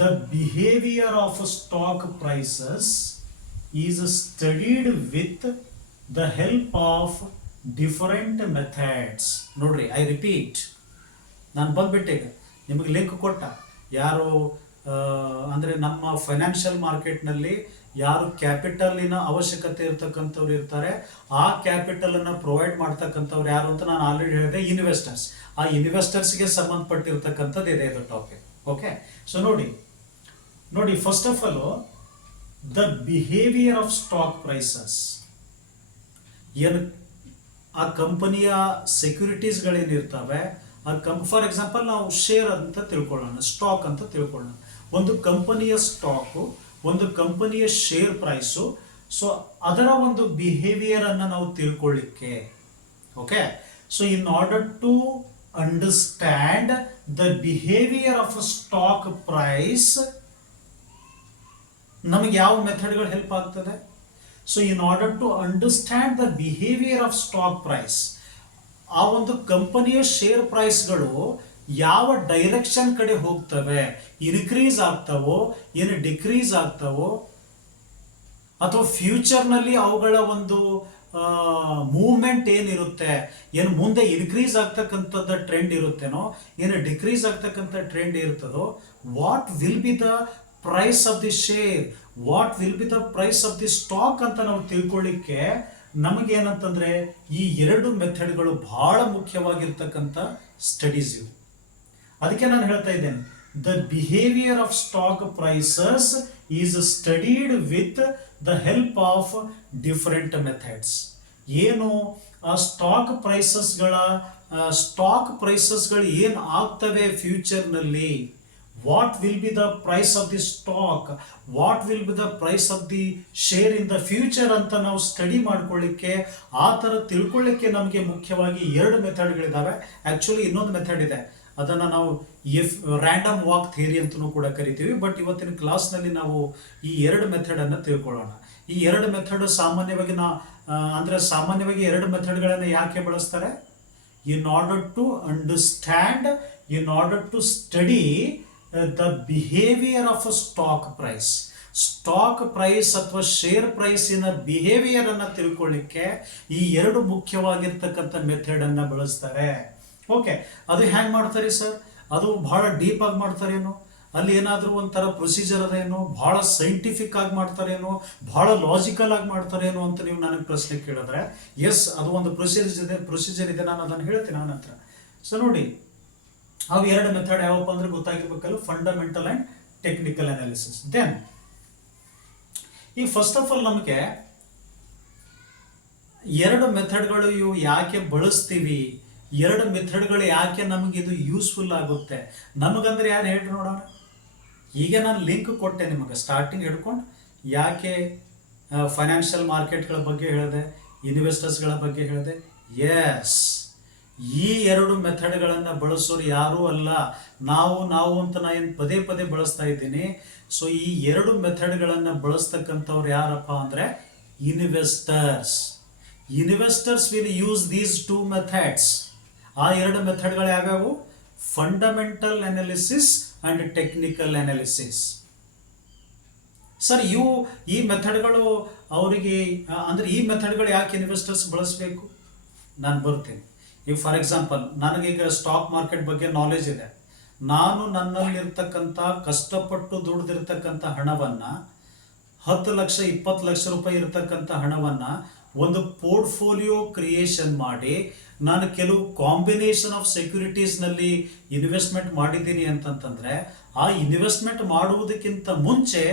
The behaviour of stock prices is studied with the help of different methods. ನೋಡ್ರಿ, ಐ ರಿಪೀಟ್, ನಾನು ಬಂದ್ಬಿಟ್ಟೆ ಈಗ ನಿಮಗೆ ಲಿಂಕ್ ಕೊಟ್ಟ. ಯಾರು ಅಂದರೆ ನಮ್ಮ ಫೈನಾನ್ಷಿಯಲ್ ಮಾರ್ಕೆಟ್ನಲ್ಲಿ ಯಾರು ಕ್ಯಾಪಿಟಲಿನ ಅವಶ್ಯಕತೆ ಇರ್ತಕ್ಕಂಥವ್ರು ಇರ್ತಾರೆ, ಆ ಕ್ಯಾಪಿಟಲನ್ನು ಪ್ರೊವೈಡ್ ಮಾಡ್ತಕ್ಕಂಥವ್ರು ಯಾರು ಅಂತ ನಾನು ಆಲ್ರೆಡಿ ಹೇಳಿದೆ, ಇನ್ವೆಸ್ಟರ್ಸ್. ಆ ಇನ್ವೆಸ್ಟರ್ಸ್ಗೆ ಸಂಬಂಧಪಟ್ಟಿರ್ತಕ್ಕಂಥದ್ದು ಇದೆ ಇದು ಟಾಪಿಕ್. ಓಕೆ, ಸೊ ನೋಡಿ first of all the behaviour of stock prices. ಏನು ಆ ಕಂಪನಿಯ ಸೆಕ್ಯೂರಿಟೀಸ್ಗಳೇನಿರ್ತವೆ, ಫಾರ್ ಎಕ್ಸಾಂಪಲ್ ನಾವು ಶೇರ್ ಅಂತ ತಿಳ್ಕೊಳ್ಳೋಣ, ಸ್ಟಾಕ್ ಅಂತ ತಿಳ್ಕೊಳ್ಳೋಣ. ಒಂದು ಕಂಪನಿಯ ಸ್ಟಾಕು, ಒಂದು ಕಂಪನಿಯ ಶೇರ್ ಪ್ರೈಸು. ಸೊ ಅದರ ಒಂದು ಬಿಹೇವಿಯರ್ ಅನ್ನು ನಾವು ತಿಳ್ಕೊಳ್ಳಿಕ್ಕೆ, okay, so in order to understand the behaviour of stock price ನಮಗೆ ಯಾವ ಮೆಥಡ್ಗಳು ಹೆಲ್ಪ್ ಆಗ್ತದೆ? So in order to understand the behaviour of stock price, ಆ ಒಂದು ಕಂಪನಿಯ ಶೇರ್ ಪ್ರೈಸ್ಗಳು ಯಾವ ಡೈರೆಕ್ಷನ್ ಕಡೆ ಹೋಗ್ತವೆ, ಇನ್ಕ್ರೀಸ್ ಆಗ್ತವೋ ಏನು ಡಿಕ್ರೀಸ್ ಆಗ್ತವೋ, ಅಥವಾ ಫ್ಯೂಚರ್ನಲ್ಲಿ ಅವುಗಳ ಒಂದು ಮೂವ್ಮೆಂಟ್ ಏನಿರುತ್ತೆ, ಏನು ಮುಂದೆ ಇನ್ಕ್ರೀಸ್ ಆಗ್ತಕ್ಕಂಥದ್ದು ಟ್ರೆಂಡ್ ಇರುತ್ತೇನೋ, ಏನು ಡಿಕ್ರೀಸ್ ಆಗ್ತಕ್ಕಂಥ ಟ್ರೆಂಡ್ ಇರ್ತದೋ, what will be the price of the share, what will be the price of the stock ಅಂತ ನಾವು ತಿಳ್ಕೊಳ್ಳಿಕ್ಕೆ ನಮಗೇನಂತಂದ್ರೆ ಈ ಎರಡು ಮೆಥಡ್ಗಳು ಬಹಳ ಮುಖ್ಯವಾಗಿರ್ತಕ್ಕಂಥ ಸ್ಟಡೀಸ್ ಇವು. ಅದಕ್ಕೆ ನಾನು ಹೇಳ್ತಾ ಇದ್ದೇನೆ, the behaviour of stock prices is studied with the help of different methods. ಏನು ಆ ಸ್ಟಾಕ್ ಪ್ರೈಸಸ್ಗಳು ಏನು ಆಗ್ತವೆ ಫ್ಯೂಚರ್ನಲ್ಲಿ, what will be the price of the stock, what will be the price of the share in the future ಅಂತ ನಾವು study ಮಾಡ್ಕೊಳ್ಳಿಕ್ಕೆ, ಆ ಥರ ತಿಳ್ಕೊಳ್ಳಿಕ್ಕೆ ನಮಗೆ ಮುಖ್ಯವಾಗಿ ಎರಡು ಮೆಥಡ್ಗಳಿದ್ದಾವೆ. ಆ್ಯಕ್ಚುಲಿ ಇನ್ನೊಂದು ಮೆಥಡ್ ಇದೆ, ಅದನ್ನು ನಾವು ರ್ಯಾಂಡಮ್ ವಾಕ್ ಥಿಯರಿ ಅಂತಲೂ ಕೂಡ ಕರಿತೀವಿ. ಬಟ್ ಇವತ್ತಿನ ಕ್ಲಾಸ್ನಲ್ಲಿ ನಾವು ಈ ಎರಡು ಮೆಥಡನ್ನು ತಿಳ್ಕೊಳ್ಳೋಣ. ಈ ಎರಡು ಮೆಥಡ್ ಸಾಮಾನ್ಯವಾಗಿ ಎರಡು ಮೆಥಡ್ಗಳನ್ನು ಯಾಕೆ ಬಳಸ್ತಾರೆ? In order to understand, in order to study the behaviour of stock price. Stock price ಅಥವಾ ಶೇರ್ ಪ್ರೈಸಿನ ಬಿಹೇವಿಯರ್ ಅನ್ನು ತಿಳ್ಕೊಳ್ಳಿಕ್ಕೆ ಈ ಎರಡು ಮುಖ್ಯವಾಗಿರ್ತಕ್ಕಂಥ ಮೆಥಡ್ ಅನ್ನು ಬಳಸ್ತಾರೆ. ಓಕೆ, ಅದು ಹ್ಯಾಂಗ್ ಮಾಡ್ತಾರೆ ಸರ್? ಅದು ಬಹಳ ಡೀಪ್ ಆಗಿ ಮಾಡ್ತಾರೇನೋ, ಅಲ್ಲಿ ಏನಾದರೂ ಒಂಥರ ಪ್ರೊಸೀಜರ್ ಅದೇನೋ, ಬಹಳ ಸೈಂಟಿಫಿಕ್ ಆಗಿ ಮಾಡ್ತಾರೇನೋ, ಬಹಳ ಲಾಜಿಕಲ್ ಆಗಿ ಮಾಡ್ತಾರೇನೋ ಅಂತ ನೀವು ನನಗೆ ಪ್ರಶ್ನೆ ಕೇಳಿದ್ರೆ, ಎಸ್, ಅದು ಒಂದು ಪ್ರೊಸೀಜರ್ ಇದೆ, ನಾನು ಅದನ್ನು ಹೇಳ್ತೀನಿ ನನ್ನ ಹತ್ರ. ಸೊ ನೋಡಿ, ಅವು ಎರಡು ಮೆಥಡ್ ಯಾವಪ್ಪ ಅಂದ್ರೆ ಗೊತ್ತಾಗಿರ್ಬೇಕಲ್ಲ, fundamental and technical analysis. Then ಈಗ ಫಸ್ಟ್ ಆಫ್ ಆಲ್ ನಮಗೆ ಎರಡು ಮೆಥಡ್ಗಳು ಇವು ಯಾಕೆ ಬಳಸ್ತೀವಿ, ಎರಡು ಮೆಥಡ್ಗಳು ಯಾಕೆ ನಮಗೆ ಇದು ಯೂಸ್ಫುಲ್ ಆಗುತ್ತೆ ನಮಗಂದ್ರೆ ಯಾರು ಹೇಳ್ರಿ ನೋಡೋಣ. ಈಗ ನಾನು ಲಿಂಕ್ ಕೊಟ್ಟೆ ನಿಮಗೆ ಸ್ಟಾರ್ಟಿಂಗ್ ಹಿಡ್ಕೊಂಡು, ಯಾಕೆ ಫೈನಾನ್ಷಿಯಲ್ ಮಾರ್ಕೆಟ್ಗಳ ಬಗ್ಗೆ ಹೇಳಿದೆ, ಇನ್ವೆಸ್ಟರ್ಸ್ಗಳ ಬಗ್ಗೆ ಹೇಳಿದೆ. ಎಸ್, ಈ ಎರಡು ಮೆಥಡ್ಗಳನ್ನು ಬಳಸೋರು ಯಾರೂ ಅಲ್ಲ, ನಾವು ಅಂತ ನಾನು ಏನು ಪದೇ ಪದೇ ಬಳಸ್ತಾ ಇದ್ದೀನಿ. ಸೊ ಈ ಎರಡು ಮೆಥಡ್ಗಳನ್ನು ಬಳಸ್ತಕ್ಕಂಥವ್ರು ಯಾರಪ್ಪ ಅಂದರೆ investors. Investors will use these two methods. ಆ ಎರಡು ಮೆಥಡ್ಗಳು ಯಾವ್ಯಾವು? Fundamental analysis and technical analysis. Sir, ಈ ಮೆಥಡ್ಗಳು ಅವರಿಗೆ ಅಂದರೆ ಈ ಮೆಥಡ್ಗಳು ಯಾಕೆ ಇನ್ವೆಸ್ಟರ್ಸ್ ಬಳಸಬೇಕು? ನಾನು ಬರ್ತೀನಿ. ಈಗ ಫಾರ್ ಎಕ್ಸಾಂಪಲ್, ನನಗೀಗ ಸ್ಟಾಕ್ ಮಾರ್ಕೆಟ್ ಬಗ್ಗೆ ನಾಲೆಜ್ ಇದೆ. ನಾನು ನನ್ನಲ್ಲಿರ್ತಕ್ಕಂಥ ಕಷ್ಟಪಟ್ಟು ದುಡ್ದಿರ್ತಕ್ಕಂಥ ಹಣವನ್ನು 10 ಲಕ್ಷ 20 ಲಕ್ಷ ರೂಪಾಯಿ ಇರತಕ್ಕಂಥ ಹಣವನ್ನು ಒಂದು ಪೋರ್ಟ್ಫೋಲಿಯೋ ಕ್ರಿಯೇಷನ್ ಮಾಡಿ ನಾನು ಕೆಲವು ಕಾಂಬಿನೇಷನ್ ಆಫ್ ಸೆಕ್ಯೂರಿಟೀಸ್ನಲ್ಲಿ ಇನ್ವೆಸ್ಟ್ಮೆಂಟ್ ಮಾಡಿದ್ದೀನಿ ಅಂತಂತಂದರೆ, ಆ ಇನ್ವೆಸ್ಟ್ಮೆಂಟ್ ಮಾಡುವುದಕ್ಕಿಂತ ಮುಂಚೆ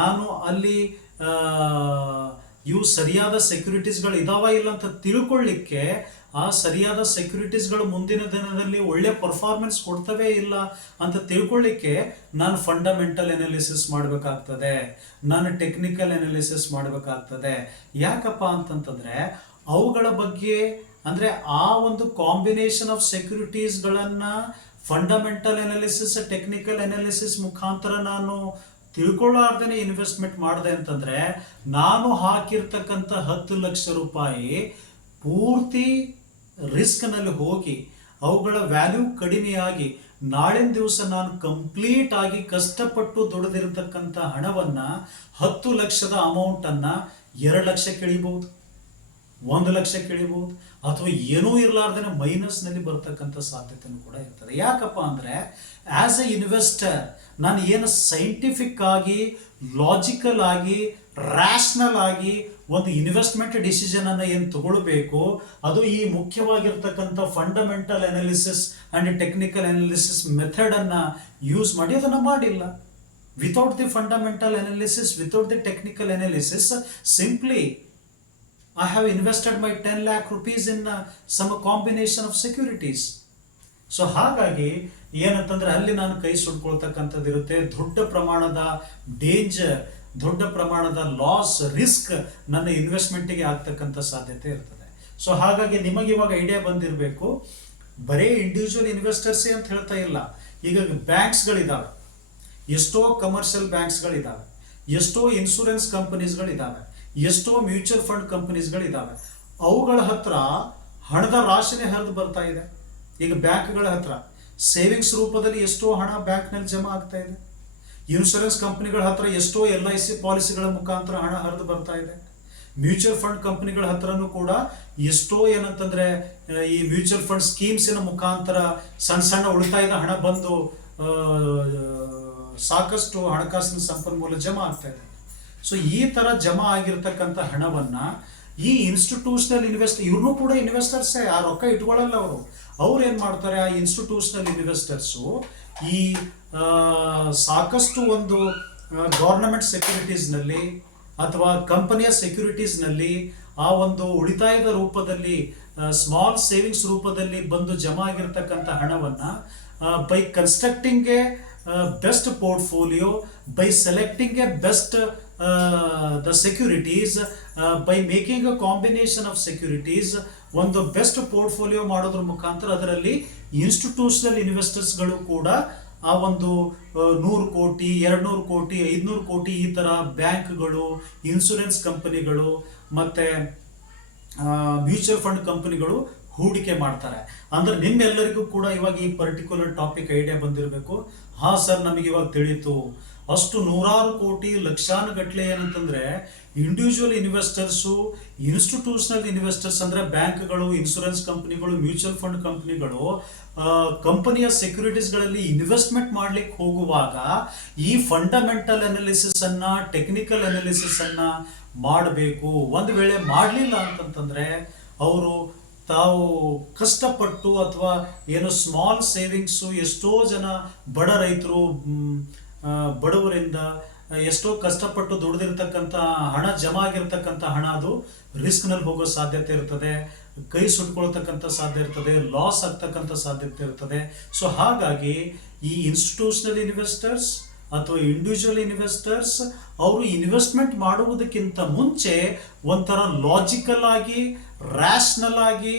ನಾನು ಅಲ್ಲಿ ಇವು ಸರಿಯಾದ ಸೆಕ್ಯೂರಿಟೀಸ್ಗಳು ಇದಾವ ಇಲ್ಲ ಅಂತ ತಿಳ್ಕೊಳ್ಳಿಕ್ಕೆ, ಆ ಸರಿಯಾದ ಸೆಕ್ಯೂರಿಟೀಸ್ಗಳು ಮುಂದಿನ ದಿನದಲ್ಲಿ ಒಳ್ಳೆ ಪರ್ಫಾರ್ಮೆನ್ಸ್ ಕೊಡ್ತವೆ ಇಲ್ಲ ಅಂತ ತಿಳ್ಕೊಳ್ಳಿಕ್ಕೆ ನಾನು ಫಂಡಮೆಂಟಲ್ ಎನಾಲಿಸಿಸ್ ಮಾಡಬೇಕಾಗ್ತದೆ, ನಾನು ಟೆಕ್ನಿಕಲ್ ಎನಾಲಿಸಿಸ್ ಮಾಡಬೇಕಾಗ್ತದೆ. ಯಾಕಪ್ಪ ಅಂತಂತಂದರೆ ಅವುಗಳ ಬಗ್ಗೆ ಅಂದರೆ ಆ ಒಂದು ಕಾಂಬಿನೇಷನ್ ಆಫ್ ಸೆಕ್ಯೂರಿಟೀಸ್ಗಳನ್ನು ಫಂಡಮೆಂಟಲ್ ಎನಾಲಿಸಿಸ್ ಟೆಕ್ನಿಕಲ್ ಎನಾಲಿಸಿಸ್ ಮುಖಾಂತರ ನಾನು ತಿಳ್ಕೊಳ್ಳಾರ್ದೇ ಇನ್ವೆಸ್ಟ್ಮೆಂಟ್ ಮಾಡಿದೆ ಅಂತಂದರೆ ನಾನು ಹಾಕಿರ್ತಕ್ಕಂಥ 10 ಲಕ್ಷ ರೂಪಾಯಿ ಪೂರ್ತಿ ರಿಸ್ಕ್ನಲ್ಲಿ ಹೋಗಿ ಅವುಗಳ ವ್ಯಾಲ್ಯೂ ಕಡಿಮೆಯಾಗಿ ನಾಳಿನ ದಿವಸ ನಾನು ಕಂಪ್ಲೀಟ್ ಆಗಿ ಕಷ್ಟಪಟ್ಟು ದುಡಿದಿರತಕ್ಕಂಥ ಹಣವನ್ನು 10 ಲಕ್ಷದ ಅಮೌಂಟನ್ನು 2 ಲಕ್ಷಕ್ಕೆ ಇಳಿಬಹುದು, 1 ಲಕ್ಷಕ್ಕೆ ಇಳಿಬಹುದು, ಅಥವಾ ಏನೂ ಇರಲಾರ್ದೇ ಮೈನಸ್ನಲ್ಲಿ ಬರ್ತಕ್ಕಂಥ ಸಾಧ್ಯತೆಯೂ ಕೂಡ ಇರ್ತದೆ. ಯಾಕಪ್ಪ ಅಂದರೆ ಆ್ಯಸ್ ಎ ಇನ್ವೆಸ್ಟರ್ ನಾನು ಏನು ಸೈಂಟಿಫಿಕ್ ಆಗಿ ಲಾಜಿಕಲ್ ಆಗಿ ರ್ಯಾಷನಲ್ ಆಗಿ ಒಂದು ಇನ್ವೆಸ್ಟ್ಮೆಂಟ್ ಡಿಸಿಷನನ್ನು ಏನು ತಗೊಳ್ಬೇಕು, ಅದು ಈ ಮುಖ್ಯವಾಗಿರ್ತಕ್ಕಂಥ fundamental analysis and technical analysis ಮೆಥಡನ್ನು ಯೂಸ್ ಮಾಡಿ ಅದನ್ನು ಮಾಡಿಲ್ಲ. Without the fundamental analysis, without the technical analysis, simply I have invested my 10 lakh rupees in some combination of securities. So ಹಾಗಾಗಿ ಏನಂತಂದ್ರೆ ಅಲ್ಲಿ ನಾನು ಕೈ ಸುಟ್ಕೊಳ್ತಕ್ಕಂಥದ್ದು ಇರುತ್ತೆ. ದೊಡ್ಡ ಪ್ರಮಾಣದ ಡೇಂಜರ್, ದೊಡ್ಡ ಪ್ರಮಾಣದ ಲಾಸ್, ರಿಸ್ಕ್ ನನ್ನ ಇನ್ವೆಸ್ಟ್ಮೆಂಟಿಗೆ ಆಗ್ತಕ್ಕಂಥ ಸಾಧ್ಯತೆ ಇರ್ತದೆ. ಸೊ ಹಾಗಾಗಿ ನಿಮಗೆ ಇವಾಗ ಐಡಿಯಾ ಬಂದಿರಬೇಕು, ಬರೀ ಇಂಡಿವಿಜುವಲ್ ಇನ್ವೆಸ್ಟರ್ಸೇ ಅಂತ ಹೇಳ್ತಾ ಇಲ್ಲ. ಈಗ ಬ್ಯಾಂಕ್ಸ್ಗಳಿದ್ದಾವೆ, ಎಷ್ಟೋ ಕಮರ್ಷಿಯಲ್ ಬ್ಯಾಂಕ್ಸ್ಗಳಿದ್ದಾವೆ, ಎಷ್ಟೋ ಇನ್ಶೂರೆನ್ಸ್ ಕಂಪನೀಸ್ಗಳಿದ್ದಾವೆ, ಎಷ್ಟೋ ಮ್ಯೂಚುವಲ್ ಫಂಡ್ ಕಂಪನೀಸ್ಗಳಿದ್ದಾವೆ. ಅವುಗಳ ಹತ್ರ ಹಣದ ರಾಶಿನೇ ಹರಿದು ಬರ್ತಾ ಇದೆ. ಈಗ ಬ್ಯಾಂಕ್ಗಳ ಹತ್ರ ಸೇವಿಂಗ್ಸ್ ರೂಪದಲ್ಲಿ ಎಷ್ಟೋ ಹಣ ಬ್ಯಾಂಕ್ನಲ್ಲಿ ಜಮಾ ಆಗ್ತಾ ಇದೆ. ಇನ್ಶೂರೆನ್ಸ್ ಕಂಪನಿಗಳ ಹತ್ರ ಎಷ್ಟೋ LIC ಪಾಲಿಸಿಗಳ ಮುಖಾಂತರ ಹಣ ಹರಿದು ಬರ್ತಾ ಇದೆ. ಮ್ಯೂಚುವಲ್ ಫಂಡ್ ಕಂಪನಿಗಳ ಹತ್ರನೂ ಕೂಡ ಎಷ್ಟೋ ಏನಂತಂದರೆ ಈ ಮ್ಯೂಚುವಲ್ ಫಂಡ್ ಸ್ಕೀಮ್ಸಿನ ಮುಖಾಂತರ ಸಣ್ಣ ಸಣ್ಣ ಉಳಿತಾಯದ ಹಣ ಬಂದು ಸಾಕಷ್ಟು ಹಣಕಾಸಿನ ಸಂಪನ್ಮೂಲ ಜಮಾ ಆಗ್ತಾ ಇದೆ. ಸೊ ಈ ಥರ ಜಮಾ ಆಗಿರ್ತಕ್ಕಂಥ ಹಣವನ್ನು ಈ ಇನ್ಸ್ಟಿಟ್ಯೂಷನಲ್ ಇವ್ರನ್ನೂ ಕೂಡ ಇನ್ವೆಸ್ಟರ್ಸೇ, ಆ ರೊಕ್ಕ ಇಟ್ಕೊಳ್ಳಲ್ಲ ಅವರು. ಅವ್ರು ಏನು ಮಾಡ್ತಾರೆ, ಆ ಇನ್ಸ್ಟಿಟ್ಯೂಷನಲ್ ಇನ್ವೆಸ್ಟರ್ಸು ಈ ಸಾಕಷ್ಟು ಒಂದು ಗೌರ್ನಮೆಂಟ್ ಸೆಕ್ಯೂರಿಟೀಸ್ನಲ್ಲಿ ಅಥವಾ ಕಂಪನಿಯ ಸೆಕ್ಯೂರಿಟೀಸ್ನಲ್ಲಿ ಆ ಒಂದು ಉಳಿತಾಯದ ರೂಪದಲ್ಲಿ ಸ್ಮಾಲ್ ಸೇವಿಂಗ್ಸ್ ರೂಪದಲ್ಲಿ ಬಂದು ಜಮಾ ಆಗಿರ್ತಕ್ಕಂಥ ಹಣವನ್ನು by constructing A best portfolio, by selecting A best the securities, by making a combination of securities, ಒಂದು ಬೆಸ್ಟ್ ಪೋರ್ಟ್ಫೋಲಿಯೋ ಮಾಡೋದ್ರ ಮುಖಾಂತರ ಅದರಲ್ಲಿ ಇನ್ಸ್ಟಿಟ್ಯೂಷನಲ್ ಇನ್ವೆಸ್ಟರ್ಸ್ಗಳು ಕೂಡ ಆ ಒಂದು 100 ಕೋಟಿ 200 ಕೋಟಿ 500 ಕೋಟಿ ಈ ಥರ ಬ್ಯಾಂಕ್ಗಳು, ಇನ್ಶೂರೆನ್ಸ್ ಕಂಪನಿಗಳು ಮತ್ತು ಮ್ಯೂಚುವಲ್ ಫಂಡ್ ಕಂಪನಿಗಳು ಹೂಡಿಕೆ ಮಾಡ್ತಾರೆ. ಅಂದರೆ ನಿಮ್ಮೆಲ್ಲರಿಗೂ ಕೂಡ ಇವಾಗ ಈ ಪರ್ಟಿಕ್ಯುಲರ್ ಟಾಪಿಕ್ ಐಡಿಯಾ ಬಂದಿರಬೇಕು. ಹಾಂ ಸರ್, ನಮಗೆ ಇವಾಗ ತಿಳಿಯಿತು, ಅಷ್ಟು ನೂರಾರು ಕೋಟಿ ಲಕ್ಷಾನುಗಟ್ಟಲೆ ಏನಂತಂದರೆ ಇಂಡಿವಿಜುವಲ್ ಇನ್ವೆಸ್ಟರ್ಸು, ಇನ್ಸ್ಟಿಟ್ಯೂಷನಲ್ ಇನ್ವೆಸ್ಟರ್ಸ್ ಅಂದರೆ ಬ್ಯಾಂಕ್ಗಳು, ಇನ್ಶೂರೆನ್ಸ್ ಕಂಪನಿಗಳು, ಮ್ಯೂಚುವಲ್ ಫಂಡ್ ಕಂಪನಿಗಳು ಕಂಪನಿಯ ಸೆಕ್ಯೂರಿಟೀಸ್ಗಳಲ್ಲಿ ಇನ್ವೆಸ್ಟ್ಮೆಂಟ್ ಮಾಡಲಿಕ್ಕೆ ಹೋಗುವಾಗ ಈ ಫಂಡಮೆಂಟಲ್ ಅನಾಲಿಸಿಸನ್ನು ಟೆಕ್ನಿಕಲ್ ಅನಾಲಿಸಿಸನ್ನು ಮಾಡಬೇಕು. ಒಂದು ವೇಳೆ ಮಾಡಲಿಲ್ಲ ಅಂತಂತಂದರೆ ಅವರು ತಾವು ಕಷ್ಟಪಟ್ಟು ಅಥವಾ ಏನೋ ಸ್ಮಾಲ್ ಸೇವಿಂಗ್ಸು, ಎಷ್ಟೋ ಜನ ಬಡ ರೈತರು ಬಡವರಿಂದ ಎಷ್ಟೋ ಕಷ್ಟಪಟ್ಟು ದುಡಿದಿರ್ತಕ್ಕಂಥ ಹಣ ಜಮಾ ಆಗಿರ್ತಕ್ಕಂಥ ಹಣ ಅದು ರಿಸ್ಕ್ನಲ್ಲಿ ಹೋಗೋ ಸಾಧ್ಯತೆ ಇರ್ತದೆ, ಕೈ ಸುಟ್ಕೊಳ್ತಕ್ಕಂಥ ಸಾಧ್ಯ ಇರ್ತದೆ, ಲಾಸ್ ಆಗ್ತಕ್ಕಂಥ ಸಾಧ್ಯತೆ ಇರ್ತದೆ. ಸೊ ಹಾಗಾಗಿ ಈ ಇನ್ಸ್ಟಿಟ್ಯೂಷನಲ್ ಇನ್ವೆಸ್ಟರ್ಸ್ ಅಥವಾ ಇಂಡಿವಿಜುವಲ್ ಇನ್ವೆಸ್ಟರ್ಸ್ ಅವರು ಇನ್ವೆಸ್ಟ್ಮೆಂಟ್ ಮಾಡುವುದಕ್ಕಿಂತ ಮುಂಚೆ ಒಂಥರ ಲಾಜಿಕಲ್ ಆಗಿ, ರ್ಯಾಷನಲ್ ಆಗಿ,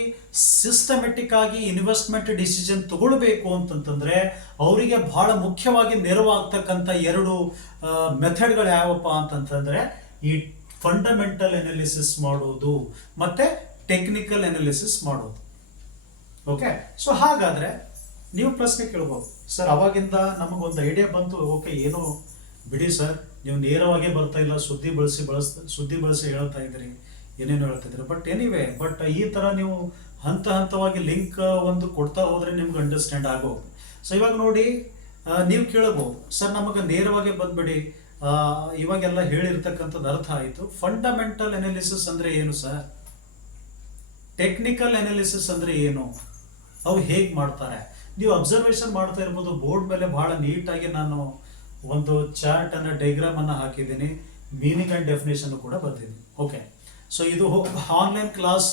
ಸಿಸ್ಟಮೆಟಿಕ್ ಆಗಿ ಇನ್ವೆಸ್ಟ್ಮೆಂಟ್ ಡಿಸಿಷನ್ ತಗೊಳ್ಬೇಕು ಅಂತಂತಂದರೆ ಅವರಿಗೆ ಬಹಳ ಮುಖ್ಯವಾಗಿ ನೆರವಾಗ್ತಕ್ಕಂಥ 2 ಮೆಥಡ್ಗಳು ಯಾವಪ್ಪ ಅಂತಂತಂದರೆ ಈ ಫಂಡಮೆಂಟಲ್ ಅನಾಲಿಸಿಸ್ ಮಾಡೋದು ಮತ್ತು ಟೆಕ್ನಿಕಲ್ ಅನಾಲಿಸಿಸ್ ಮಾಡೋದು. ಓಕೆ, ಸೊ ಹಾಗಾದರೆ ನೀವು ಪ್ರಶ್ನೆ ಕೇಳ್ಬೋದು, ಸರ್ ಅವಾಗಿಂದ ನಮಗೊಂದು ಐಡಿಯಾ ಬಂತು, ಓಕೆ ಏನೋ ಬಿಡಿ ಸರ್, ನೀವು ನೇರವಾಗೇ ಬರ್ತಾ ಇಲ್ಲ, ಸುದ್ದಿ ಬಳಸಿ ಹೇಳ್ತಾ ಇದ್ದೀರಿ, ಏನೇನು ಹೇಳ್ತಾ ಇದ್ದೀರಿ. ಬಟ್ ಈ ಥರ ನೀವು ಹಂತ ಹಂತವಾಗಿ ಲಿಂಕ್ ಒಂದು ಕೊಡ್ತಾ ಹೋದರೆ ನಿಮ್ಗೆ ಅಂಡರ್ಸ್ಟ್ಯಾಂಡ್ ಆಗೋದು. ಸೊ ಇವಾಗ ನೋಡಿ, ನೀವು ಕೇಳಬಹುದು, ಸರ್ ನಮಗೆ ನೇರವಾಗಿ ಬಂದ್ಬಿಡಿ, ಇವಾಗೆಲ್ಲ ಹೇಳಿರ್ತಕ್ಕಂಥದ್ದು ಅರ್ಥ ಆಯಿತು. ಫಂಡಮೆಂಟಲ್ ಅನಾಲಿಸಿಸ್ ಅಂದರೆ ಏನು ಸರ್, ಟೆಕ್ನಿಕಲ್ ಅನಾಲಿಸಿಸ್ ಅಂದರೆ ಏನು, ಅವು ಹೇಗೆ ಮಾಡ್ತಾರೆ, ನೀವು ಅಬ್ಸರ್ವೇಷನ್ ಮಾಡ್ತಾ ಇರ್ಬೋದು. ಬೋರ್ಡ್ ಮೇಲೆ ಬಹಳ ನೀಟಾಗಿ ನಾನು ಒಂದು ಚಾರ್ಟ್ ಅನ್ನು ಡೈಗ್ರಾಮ್ ಅನ್ನು ಹಾಕಿದ್ದೀನಿ, ಮೀನಿಂಗ್ ಆ್ಯಂಡ್ ಡೆಫಿನೇಷನ್ ಕೂಡ ಬರ್ತಿದ್ದೀನಿ. ಓಕೆ, ಸೊ ಇದು ಆನ್ಲೈನ್ ಕ್ಲಾಸ್,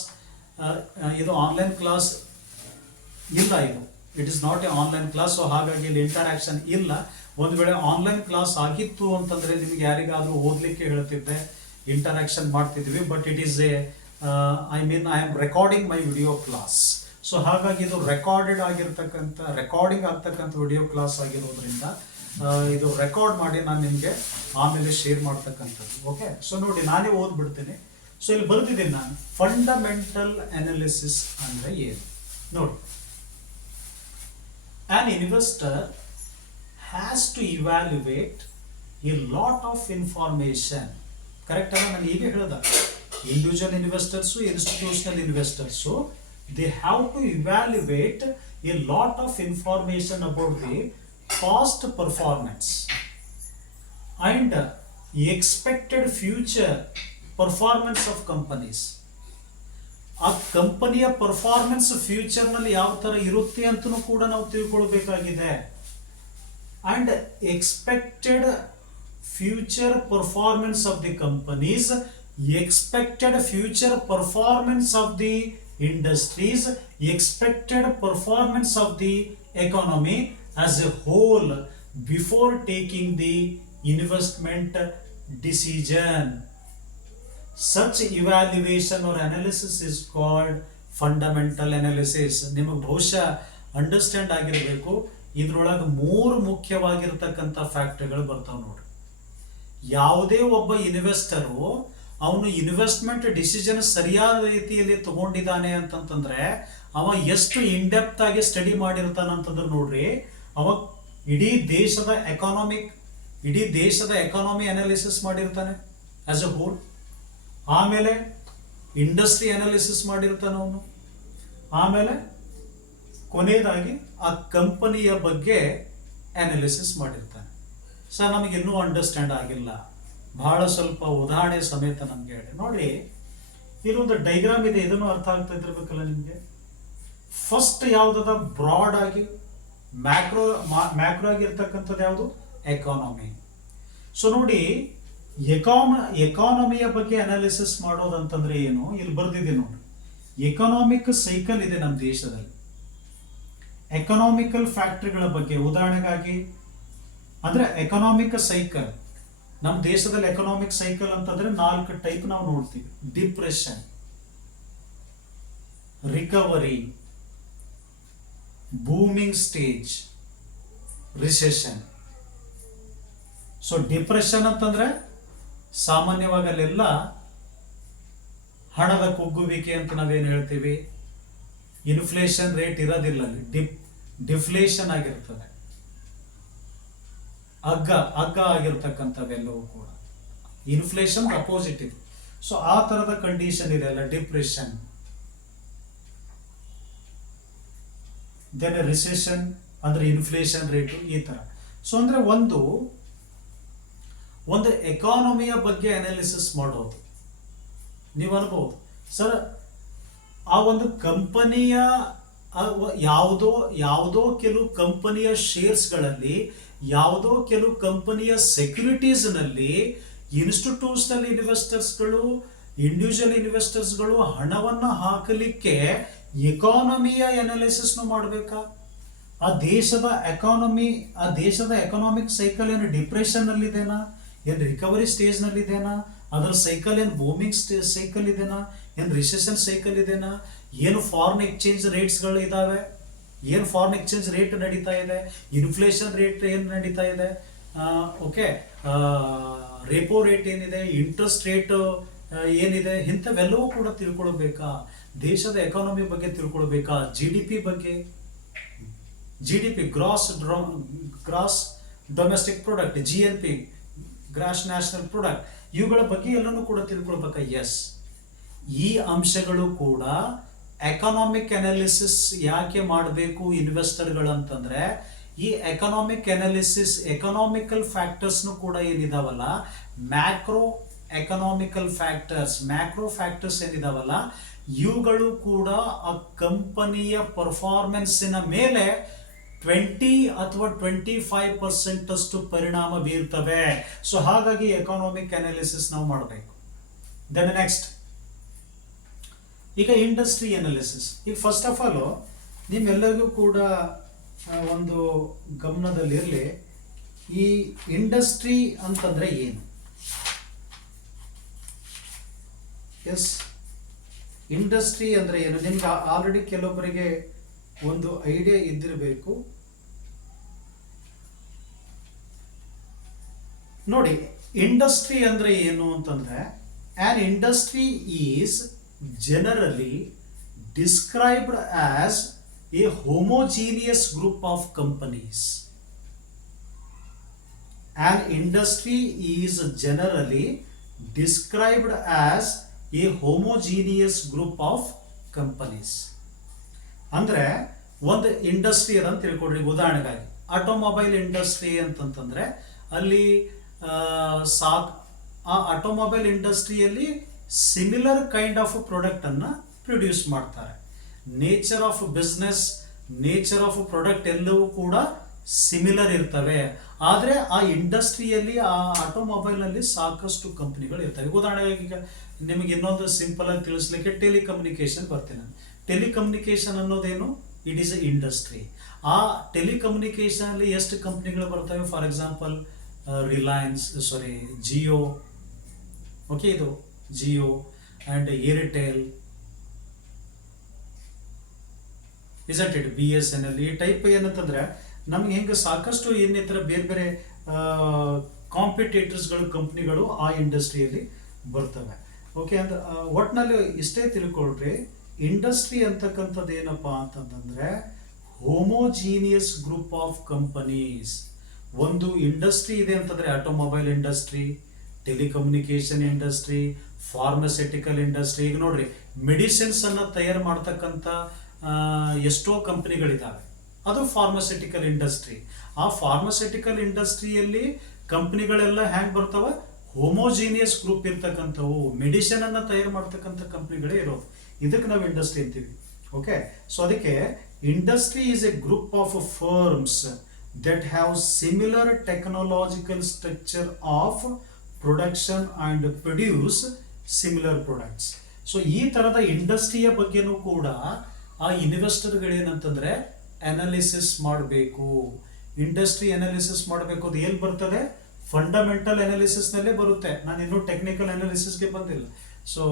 ಇದು ಆನ್ಲೈನ್ ಕ್ಲಾಸ್ ಇಲ್ಲ, ಇದು it is not A online class. So ಹಾಗಾಗಿ ಇಲ್ಲಿ ಇಂಟರಾಕ್ಷನ್ ಇಲ್ಲ. ಒಂದು ವೇಳೆ ಆನ್ಲೈನ್ ಕ್ಲಾಸ್ ಆಗಿತ್ತು ಅಂತಂದರೆ ನಿಮ್ಗೆ ಯಾರಿಗಾದರೂ ಓದಲಿಕ್ಕೆ ಹೇಳ್ತಿದ್ದೆ, ಇಂಟರಾಕ್ಷನ್ ಮಾಡ್ತಿದ್ವಿ. But it is A I am recording my video class. So ಹಾಗಾಗಿ ಇದು ರೆಕಾರ್ಡಿಂಗ್ ಆಗ್ತಕ್ಕಂಥ ವಿಡಿಯೋ ಕ್ಲಾಸ್ ಆಗಿರೋದ್ರಿಂದ ಇದು ರೆಕಾರ್ಡ್ ಮಾಡಿ ನಾನು ನಿಮಗೆ ಆಮೇಲೆ ಶೇರ್ ಮಾಡ್ತಕ್ಕಂಥದ್ದು. ಓಕೆ, ಸೊ ನೋಡಿ ನಾನೇ ಓದ್ಬಿಡ್ತೀನಿ. ಸೊ ಇಲ್ಲಿ ಬರೆದಿದ್ದೀನಿ ನಾನು, ಫಂಡಮೆಂಟಲ್ ಅನಾಲಿಸಿಸ್ ಅಂದರೆ ಏನು ನೋಡಿ. An investor has to evaluate a lot of information. Correct ಅಲ್ಲ, ನಾನು ಈಗ ಹೇಳ್ದ, individual investors, institutional investors, they have to evaluate a lot of information about the past performance and expected future performance of companies. ಆ ಕಂಪನಿಯ performance ಫ್ಯೂಚರ್ನಲ್ಲಿ ಯಾವ ಥರ ಇರುತ್ತೆ ಅಂತಲೂ ಕೂಡ ನಾವು ತಿಳ್ಕೊಳ್ಬೇಕಾಗಿದೆ. And expected future performance of the companies, expected future performance of the industries, expected performance of the economy as a whole before taking the investment decision. Such evaluation or analysis is called fundamental analysis. ನಿಮಗೆ ಬಹುಶಃ understand ಆಗಿರಬೇಕು. ಇದ್ರೊಳಗೆ 3 ಮುಖ್ಯವಾಗಿರ್ತಕ್ಕಂಥ ಫ್ಯಾಕ್ಟರ್ಗಳು ಬರ್ತಾವೆ ನೋಡಿ. ಯಾವುದೇ ಒಬ್ಬ investor ಅವನು investment decision ಸರಿಯಾದ ರೀತಿಯಲ್ಲಿ ತಗೊಂಡಿದ್ದಾನೆ ಅಂತಂತಂದ್ರೆ ಅವ ಎಷ್ಟು ಇನ್ಡೆಪ್ತ್ ಆಗಿ ಸ್ಟಡಿ ಮಾಡಿರ್ತಾನಂತಂದ್ರೆ ನೋಡ್ರಿ, ಅವ ಇಡೀ ದೇಶದ ಎಕಾನಮಿ ಅನಾಲಿಸಿಸ್ ಮಾಡಿರ್ತಾನೆ ಆಸ್ ಎ ಹೋಲ್. ಆಮೇಲೆ ಇಂಡಸ್ಟ್ರಿ ಅನಾಲಿಸಿಸ್ ಮಾಡಿರ್ತಾನೆ ಅವನು. ಆಮೇಲೆ ಕೊನೆಯದಾಗಿ ಆ ಕಂಪನಿಯ ಬಗ್ಗೆ ಅನಾಲಿಸಿಸ್ ಮಾಡಿರ್ತಾನೆ. ಸರ್ ನಮಗೆ ಇನ್ನೂ ಅಂಡರ್ಸ್ಟ್ಯಾಂಡ್ ಆಗಿಲ್ಲ, ಬಹಳ ಸ್ವಲ್ಪ ಉದಾಹರಣೆ ಸಮೇತ ನಮ್ಗೆ ಹೇಳಿ ನೋಡಿ. ಇಲ್ಲೊಂದು ಡೈಗ್ರಾಮ್ ಇದೆ, ಇದನ್ನು ಅರ್ಥ ಆಗ್ತಾ ಇದ್ದಿರ್ಬೇಕಲ್ಲ ನಿಮಗೆ. ಫಸ್ಟ್ ಯಾವುದದ ಬ್ರಾಡ್ ಆಗಿ ಮ್ಯಾಕ್ರೋ ಆಗಿರ್ತಕ್ಕಂಥದ್ದು ಯಾವುದು, ಎಕಾನಮಿ. ಸೊ ನೋಡಿ, ಎಕಾನಮಿಯ ಬಗ್ಗೆ ಅನಾಲಿಸಿಸ್ ಮಾಡೋದಂತಂದ್ರೆ ಏನು, ಇಲ್ಲಿ ಬರ್ದಿದೆ ನೋಡಿ. ಎಕನಾಮಿಕ್ ಸೈಕಲ್ ಇದೆ ನಮ್ಮ ದೇಶದಲ್ಲಿ. ಎಕನಾಮಿಕಲ್ ಫ್ಯಾಕ್ಟರಿಗಳ ಬಗ್ಗೆ ಉದಾಹರಣೆಗಾಗಿ ಅಂದ್ರೆ ಎಕನಾಮಿಕ್ ಸೈಕಲ್ ನಮ್ಮ ದೇಶದಲ್ಲಿ, ಎಕನಾಮಿಕ್ ಸೈಕಲ್ ಅಂತಂದ್ರೆ 4 ಟೈಪ್ ನಾವು ನೋಡ್ತೀವಿ. Depression, recovery, booming stage, recession. So depression ಅಂತಂದ್ರೆ ಸಾಮಾನ್ಯವಾಗಿ ಅಲ್ಲೆಲ್ಲ ಹಣದ ಕುಗ್ಗುವಿಕೆ ಅಂತ ನಾವೇನು ಹೇಳ್ತೀವಿ. ಇನ್ಫ್ಲೇಷನ್ ರೇಟ್ ಇರೋದಿಲ್ಲ, ಅಲ್ಲಿ ಡಿಫ್ಲೇಷನ್ ಆಗಿರ್ತದೆ, ಅಗ್ಗ ಆಗಿರ್ತಕ್ಕಂಥವೆಲ್ಲವೂ ಕೂಡ ಇನ್ಫ್ಲೇಷನ್ ಅಪೋಸಿಟ್ ಇದೆ. ಸೊ ಆ ತರದ ಕಂಡೀಷನ್ ಇದೆ ಅಲ್ಲ, ಡಿಪ್ರೆಷನ್. ದೆನ್ ರಿಸೆಷನ್ ಅಂದ್ರೆ ಇನ್ಫ್ಲೇಷನ್ ರೇಟು, ಈ ತರ. ಸೊ ಅಂದ್ರೆ ಒಂದು ಎಕಾನಮಿಯ ಬಗ್ಗೆ ಅನಾಲಿಸಿಸ್ ಮಾಡೋದು. ನೀವು ಅನ್ಬೋದು ಸರ್, ಆ ಒಂದು ಕಂಪನಿಯ ಯಾವುದೋ ಕೆಲವು ಕಂಪನಿಯ ಶೇರ್ಸ್ಗಳಲ್ಲಿ, ಯಾವುದೋ ಕೆಲವು ಕಂಪನಿಯ ಸೆಕ್ಯೂರಿಟೀಸ್ನಲ್ಲಿ ಇನ್ಸ್ಟಿಟ್ಯೂಷನಲ್ ಇನ್ವೆಸ್ಟರ್ಸ್ಗಳು, ಇಂಡಿವಿಜುವಲ್ ಇನ್ವೆಸ್ಟರ್ಸ್ಗಳು ಹಣವನ್ನು ಹಾಕಲಿಕ್ಕೆ ಎಕಾನಮಿಯ ಅನಾಲಿಸಿಸ್ನು ಮಾಡಬೇಕಾ? ಆ ದೇಶದ ಎಕಾನಾಮಿಕ್ ಸೈಕಲ್ ಏನು ಡಿಪ್ರೆಷನ್ ನಲ್ಲಿದೆನಾ, ಏನು ರಿಕವರಿ ಸ್ಟೇಜ್ ನಲ್ಲಿದೆನಾ, ಅದರ ಸೈಕಲ್ ಏನು ಬೂಮಿಂಗ್ ಸೈಕಲ್ ಇದೆನಾ, ಏನು ರಿಸೆಷನ್ ಸೈಕಲ್ ಇದೆನಾ, ಏನು ಫಾರಿನ್ ಎಕ್ಸ್ಚೇಂಜ್ ರೇಟ್ಸ್ಗಳು ಇದಾವೆ, ಏನು ಫಾರಿನ್ ಎಕ್ಸ್ಚೇಂಜ್ ರೇಟ್ ನಡೀತಾ ಇದೆ, ಇನ್ಫ್ಲೇಷನ್ ರೇಟ್ ಏನು ನಡೀತಾ ಇದೆ, ಓಕೆ, ರೆಪೋ ರೇಟ್ ಏನಿದೆ, ಇಂಟ್ರೆಸ್ಟ್ ರೇಟ್ ಏನಿದೆ, ಇಂಥವೆಲ್ಲವೂ ಕೂಡ ತಿಳ್ಕೊಳ್ಬೇಕಾ? ದೇಶದ ಎಕಾನಮಿ ಬಗ್ಗೆ ತಿಳ್ಕೊಳ್ಬೇಕಾ? GDP ಬಗ್ಗೆ, GDP gross domestic product, GNP gross national product, ಇವುಗಳ ಬಗ್ಗೆ ಎಲ್ಲನೂ ಕೂಡ ತಿಳ್ಕೊಳ್ಬೇಕಾ? ಎಸ್, ಈ ಅಂಶಗಳು ಕೂಡ ಎಕನಾಮಿಕ್ ಅನಾಲಿಸಿಸ್ ಯಾಕೆ ಮಾಡಬೇಕು ಇನ್ವೆಸ್ಟರ್ಗಳು ಅಂತಂದ್ರೆ, ಈ ಎಕನಾಮಿಕಲ್ ಫ್ಯಾಕ್ಟರ್ಸ್ನು ಕೂಡ ಏನಿದಾವಲ್ಲ, ಮ್ಯಾಕ್ರೋ ಫ್ಯಾಕ್ಟರ್ಸ್ ಏನಿದಾವಲ್ಲ, ಇವುಗಳು ಕೂಡ ಆ ಕಂಪನಿಯ ಪರ್ಫಾರ್ಮೆನ್ಸಿನ ಮೇಲೆ 20 ಅಥವಾ 25% ಅಷ್ಟು ಪರಿಣಾಮ ಬೀರ್ತವೆ. ಸೊ ಹಾಗಾಗಿ ಎಕನಾಮಿಕ್ ಅನಾಲಿಸಿಸ್ ನಾವು ಮಾಡಬೇಕು. ದೆನ್ ನೆಕ್ಸ್ಟ್, ಈಗ ಇಂಡಸ್ಟ್ರಿ ಅನಾಲಿಸಿಸ್. ಈಗ ಫಸ್ಟ್ ಆಫ್ ಆಲ್ ನಿಮ್ಮೆಲ್ಲರಿಗೂ ಕೂಡ ಒಂದು ಗಮನದಲ್ಲಿರಲಿ, ಈ ಇಂಡಸ್ಟ್ರಿ ಅಂತಂದ್ರೆ ಏನು? ಎಸ್, ಇಂಡಸ್ಟ್ರಿ ಅಂದ್ರೆ ಏನು? ನಿಮ್ಗೆ ಆಲ್ರೆಡಿ ಕೆಲವೊಬ್ಬರಿಗೆ ಒಂದು ಐಡಿಯಾ ಇದ್ದಿರಬೇಕು. ನೋಡಿ, ಇಂಡಸ್ಟ್ರಿ ಅಂದ್ರೆ ಏನು ಅಂತಂದ್ರೆ, on industry is generally described as a homogeneous group of companies. An industry is generally described as a homogeneous group of companies. ಅಂದ್ರೆ ಒಂದು ಇಂಡಸ್ಟ್ರಿ ಅಂತ ತಿಳ್ಕೊಡ್ರಿ. ಉದಾಹರಣೆಗಾಗಿ ಆಟೋಮೊಬೈಲ್ ಇಂಡಸ್ಟ್ರಿ ಅಂತಂತಂದ್ರೆ ಅಲ್ಲಿ ಆ ಆಟೋಮೊಬೈಲ್ ಇಂಡಸ್ಟ್ರಿಯಲ್ಲಿ ಸಿಮಿಲರ್ ಕೈಂಡ್ ಆಫ್ ಪ್ರಾಡಕ್ಟ್ ಅನ್ನ ಪ್ರೊಡ್ಯೂಸ್ ಮಾಡ್ತಾರೆ. Nature of business, nature of product ಎಲ್ಲವೂ ಕೂಡ ಸಿಮಿಲರ್ ಇರ್ತವೆ. ಆದರೆ ಆ ಇಂಡಸ್ಟ್ರಿಯಲ್ಲಿ, ಆ ಆಟೋಮೊಬೈಲ್ ನಲ್ಲಿ ಸಾಕಷ್ಟು ಕಂಪನಿಗಳು ಇರ್ತವೆ. ಉದಾಹರಣೆಗೆ ಈಗ ನಿಮಗೆ ಇನ್ನೊಂದು ಸಿಂಪಲ್ ಆಗಿ ತಿಳಿಸ್ಲಿಕ್ಕೆ ಟೆಲಿಕಮ್ಯುನಿಕೇಶನ್ ಬರ್ತೀನಿ ನಾನು. ಟೆಲಿಕಮ್ಯುನಿಕೇಶನ್ ಅನ್ನೋದೇನು? It is a industry. ಆ ಟೆಲಿಕಮ್ಯುನಿಕೇಶನ್ ಅಲ್ಲಿ ಎಷ್ಟು ಕಂಪನಿಗಳು ಬರ್ತವೆ? ಫಾರ್ ಎಕ್ಸಾಂಪಲ್ ಜಿಯೋ, ಓಕೆ, ಇದು Jio and Airtel, isn't it, BSNL, ಈ ಟೈಪ್ ಏನಂತಂದ್ರೆ ನಮ್ಗೆ ಹೆಂಗೆ ಸಾಕಷ್ಟು ಇನ್ನಿತರ ಬೇರೆ ಬೇರೆ ಕಾಂಪಿಟೇಟರ್ಸ್ಗಳು, ಕಂಪ್ನಿಗಳು ಆ ಇಂಡಸ್ಟ್ರಿಯಲ್ಲಿ ಬರ್ತವೆ. ಓಕೆ, ಅಂದ್ರೆ ಒಟ್ನಲ್ಲಿ ಇಷ್ಟೇ ತಿಳ್ಕೊಳ್ರಿ, ಇಂಡಸ್ಟ್ರಿ ಅಂತಕ್ಕಂಥದ್ದು ಏನಪ್ಪಾ ಅಂತಂದ್ರೆ ಹೋಮೋಜೀನಿಯಸ್ ಗ್ರೂಪ್ ಆಫ್ ಕಂಪನೀಸ್. ಒಂದು ಇಂಡಸ್ಟ್ರಿ ಇದೆ ಅಂತಂದ್ರೆ automobile industry, telecommunication industry, pharmaceutical industry. ಈಗ ನೋಡ್ರಿ, ಮೆಡಿಸಿನ್ಸ್ ಅನ್ನ ತಯಾರು ಮಾಡ್ತಕ್ಕಂಥ ಎಷ್ಟೋ ಕಂಪನಿಗಳಿದ್ದಾವೆ, ಅದು ಫಾರ್ಮಸ್ಯೂಟಿಕಲ್ ಇಂಡಸ್ಟ್ರಿ. ಆ ಫಾರ್ಮಸ್ಯೂಟಿಕಲ್ ಇಂಡಸ್ಟ್ರಿಯಲ್ಲಿ ಕಂಪನಿಗಳೆಲ್ಲ ಹ್ಯಾಂಗ್ ಬರ್ತವೆ? ಹೋಮೋಜೀನಿಯಸ್ ಗ್ರೂಪ್ ಇರ್ತಕ್ಕಂಥವು, ಮೆಡಿಸಿನ್ ಅನ್ನ ತಯಾರು ಮಾಡ್ತಕ್ಕಂಥ ಕಂಪನಿಗಳೇ ಇರೋದು. ಇದಕ್ಕೆ ನಾವು ಇಂಡಸ್ಟ್ರಿ ಅಂತೀವಿ. ಓಕೆ, ಸೊ ಅದಕ್ಕೆ industry is A group of firms that have similar technological structure of production and produce similar products. So ಈ ತರದ ಇಂಡಸ್ಟ್ರಿಯ ಬಗ್ಗೆನೂ ಕೂಡ ಆ ಇನ್ವೆಸ್ಟರ್ಗಳೇನಂತಂದ್ರೆ ಅನಾಲಿಸಿಸ್ ಮಾಡಬೇಕು. ಇಂಡಸ್ಟ್ರಿ ಅನಾಲಿಸಿಸ್ ಮಾಡಬೇಕು. ಅದು ಎಲ್ಲಿ ಬರ್ತದೆ? ಫಂಡಮೆಂಟಲ್ ಅನಾಲಿಸಿಸ್ ನಲ್ಲೇ ಬರುತ್ತೆ. ನಾನು ಇನ್ನೂ ಟೆಕ್ನಿಕಲ್ ಅನಾಲಿಸಿಸ್ಗೆ ಬಂದಿಲ್ಲ. ಸೊ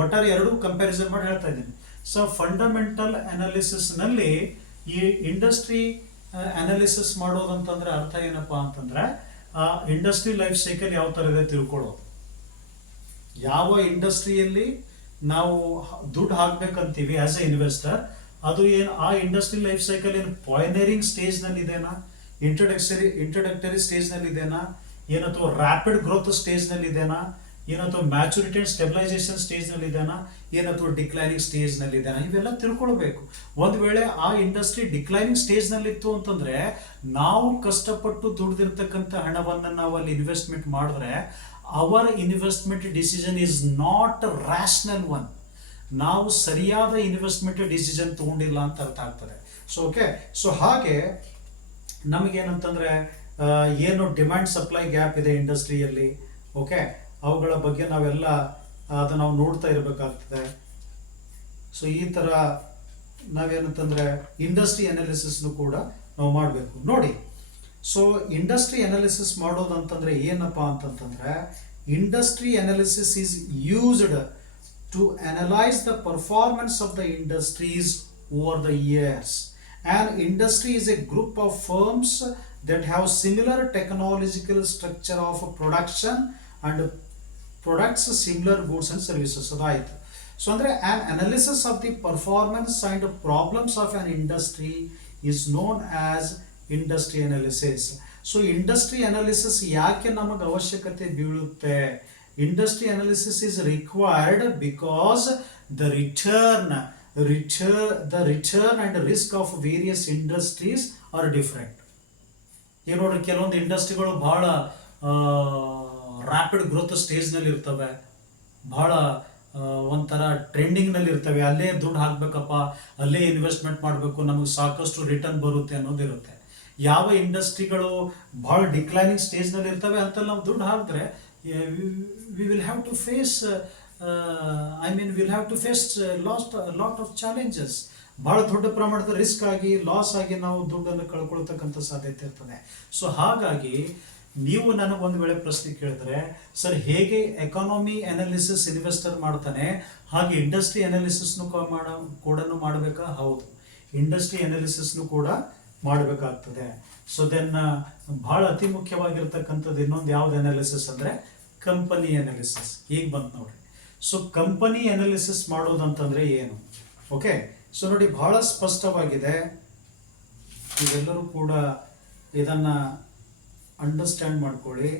ಒಟ್ಟಾರೆ ಎರಡೂ ಕಂಪ್ಯಾರಿಸನ್ ಮಾಡಿ ಹೇಳ್ತಾ ಇದ್ದೀನಿ. ಸೊ ಫಂಡಮೆಂಟಲ್ ಅನಾಲಿಸಿಸ್ ನಲ್ಲಿ ಈ ಇಂಡಸ್ಟ್ರಿ ಅನಾಲಿಸಿಸ್ ಮಾಡೋದಂತಂದ್ರೆ ಅರ್ಥ ಏನಪ್ಪಾ ಅಂತಂದ್ರೆ, ಇಂಡಸ್ಟ್ರಿ ಲೈಫ್ ಸೈಕಲ್ ಯಾವ ತರ ಇದೆ ತಿಳ್ಕೊಳ್ಳೋದು. ಯಾವ ಇಂಡಸ್ಟ್ರಿಯಲ್ಲಿ ನಾವು ದುಡ್ಡು ಹಾಕ್ಬೇಕಂತೀವಿ ಆಸ್ ಎ ಇನ್ವೆಸ್ಟರ್, ಅದು ಏನು ಆ ಇಂಡಸ್ಟ್ರಿ ಲೈಫ್ ಸೈಕಲ್ ಏನು ಪಾಯ್ನರಿಂಗ್ ಸ್ಟೇಜ್ ನಲ್ಲಿ ಇದೆನಾ, ಇಂಟ್ರಡಕ್ಟರಿ ಸ್ಟೇಜ್ ನಲ್ಲಿ ಇದೆನಾ, ಏನಅಥವಾ ರ್ಯಾಪಿಡ್ ಗ್ರೋತ್ ಸ್ಟೇಜ್ ನಲ್ಲಿ ಇದೆನಾ, ಏನಅಥವಾ ಮ್ಯಾಚುರಿಟಿ ಅಂಡ್ ಸ್ಟೆಬಿಲೈಸೇಷನ್ ಸ್ಟೇಜ್ ನಲ್ಲಿ ಇದೆನಾ, ಏನಅಥವಾ ಡಿಕ್ಲೈನಿಂಗ್ ಸ್ಟೇಜ್ ನಲ್ಲಿ ಇದೆನಾ, ಇವೆಲ್ಲ ತಿಳ್ಕೊಳ್ಬೇಕು. ಒಂದ್ ವೇಳೆ ಆ ಇಂಡಸ್ಟ್ರಿ ಡಿಕ್ಲೈನಿಂಗ್ ಸ್ಟೇಜ್ ನಲ್ಲಿ ಇತ್ತು ಅಂತಂದ್ರೆ, ನಾವು ಕಷ್ಟಪಟ್ಟು ದುಡ್ದಿರ್ತಕ್ಕಂಥ ಹಣವನ್ನ ನಾವು ಅಲ್ಲಿ ಇನ್ವೆಸ್ಟ್ಮೆಂಟ್ ಮಾಡಿದ್ರೆ, our investment decision is not rational one. ನಾವು ಸರಿಯಾದ ಇನ್ವೆಸ್ಟ್ಮೆಂಟ್ ಡಿಸಿಷನ್ ತಗೊಂಡಿಲ್ಲ ಅಂತ ಅರ್ಥ ಆಗ್ತದೆ. ಸೊ ಓಕೆ, ಸೊ ಹಾಗೆ ನಮಗೇನಂತಂದ್ರೆ ಏನು ಡಿಮ್ಯಾಂಡ್ ಸಪ್ಲೈ ಗ್ಯಾಪ್ ಇದೆ ಇಂಡಸ್ಟ್ರಿಯಲ್ಲಿ, ಓಕೆ, ಅವುಗಳ ಬಗ್ಗೆ ನಾವೆಲ್ಲ ಅದು ನಾವು ನೋಡ್ತಾ ಇರಬೇಕಾಗ್ತದೆ. ಸೊ ಈ ತರ ನಾವೇನಂತಂದ್ರೆ ಇಂಡಸ್ಟ್ರಿ ಅನಾಲಿಸಿಸ್ನು ಕೂಡ ನಾವು ಮಾಡಬೇಕು. ನೋಡಿ, ಸೊ ಇಂಡಸ್ಟ್ರಿ ಅನಾಲಿಸಿಸ್ ಮಾಡೋದಂತಂದ್ರೆ ಏನಪ್ಪಾ ಅಂತಂತಂದ್ರೆ, industry analysis is used to analyse the performance of the industries over the years. And industry is a group of firms that have similar technological structure of production and products similar goods and services. ಅದಾಯಿತು. So ಅಂದರೆ an analysis of the performance and problems of an industry is known as industry analysis. So industry analysis ಯಾಕೆ ನಮಗೆ ಅವಶ್ಯಕತೆ ಬೀಳುತ್ತೆ? Industry analysis is required because the return and risk of various industries are different. ಈಗ ನೋಡ್ರಿ ಕೆಲವೊಂದು ಇಂಡಸ್ಟ್ರಿಗಳು ಬಹಳ rapid growth ಸ್ಟೇಜ್ನಲ್ಲಿ ಇರ್ತವೆ, ಬಹಳ ಒಂಥರ ಟ್ರೆಂಡಿಂಗ್ನಲ್ಲಿ ಇರ್ತವೆ. ಅಲ್ಲೇ ದುಡ್ಡು ಹಾಕ್ಬೇಕಪ್ಪ, ಅಲ್ಲೇ ಇನ್ವೆಸ್ಟ್ಮೆಂಟ್ ಮಾಡಬೇಕು, ನಮಗೆ ಸಾಕಷ್ಟು ರಿಟರ್ನ್ ಬರುತ್ತೆ ಅನ್ನೋದಿರುತ್ತೆ. ಯಾವ ಇಂಡಸ್ಟ್ರಿಗಳು ಬಹಳ ಡಿಕ್ಲೈನಿಂಗ್ ಸ್ಟೇಜ್ನಲ್ಲಿ ಇರ್ತವೆ ಅಂತಲ್ಲಿ ನಾವು ದುಡ್ಡು ಹಾಕಿದ್ರೆ we will have to face will have to face lot of challenges. ಬಹಳ ದೊಡ್ಡ ಪ್ರಮಾಣದ ರಿಸ್ಕ್ ಆಗಿ ಲಾಸ್ ಆಗಿ ನಾವು ದುಡ್ಡನ್ನು ಕಳ್ಕೊಳ್ತಕ್ಕಂಥ ಸಾಧ್ಯತೆ ಇರ್ತದೆ. ಸೊ ಹಾಗಾಗಿ ನೀವು ನನಗೆ ಒಂದು ವೇಳೆ ಪ್ರಶ್ನೆ ಕೇಳಿದ್ರೆ, ಸರ್ ಹೇಗೆ ಎಕಾನಮಿ ಅನಾಲಿಸಿಸ್ ಇನ್ವೆಸ್ಟರ್ ಮಾಡ್ತಾನೆ ಹಾಗೆ ಇಂಡಸ್ಟ್ರಿ ಅನಾಲಿಸಿಸ್ನು ಕೂಡ ಮಾಡಬೇಕಾ? ಹೌದು, ಇಂಡಸ್ಟ್ರಿ ಅನಾಲಿಸಿಸ್ನು ಕೂಡ ಮಾಡಬೇಕಾಗ್ತದೆ. ಸೊ ದೆನ್ ಬಹಳ ಅತಿ ಮುಖ್ಯವಾಗಿರ್ತಕ್ಕಂಥದ್ದು ಇನ್ನೊಂದು ಯಾವ್ದು ಅನಾಲಿಸಿಸ್ ಅಂದರೆ ಕಂಪನಿ ಅನಾಲಿಸಿಸ್. ಈಗ ಬಂತು ನೋಡ್ರಿ. ಸೊ ಕಂಪನಿ ಅನಾಲಿಸಿಸ್ ಮಾಡೋದಂತಂದ್ರೆ ಏನು? ಓಕೆ, ಸೊ ನೋಡಿ ಬಹಳ ಸ್ಪಷ್ಟವಾಗಿದೆ, ನೀವೆಲ್ಲರೂ ಕೂಡ ಇದನ್ನು ಅಂಡರ್ಸ್ಟ್ಯಾಂಡ್ ಮಾಡ್ಕೊಳ್ಳಿ.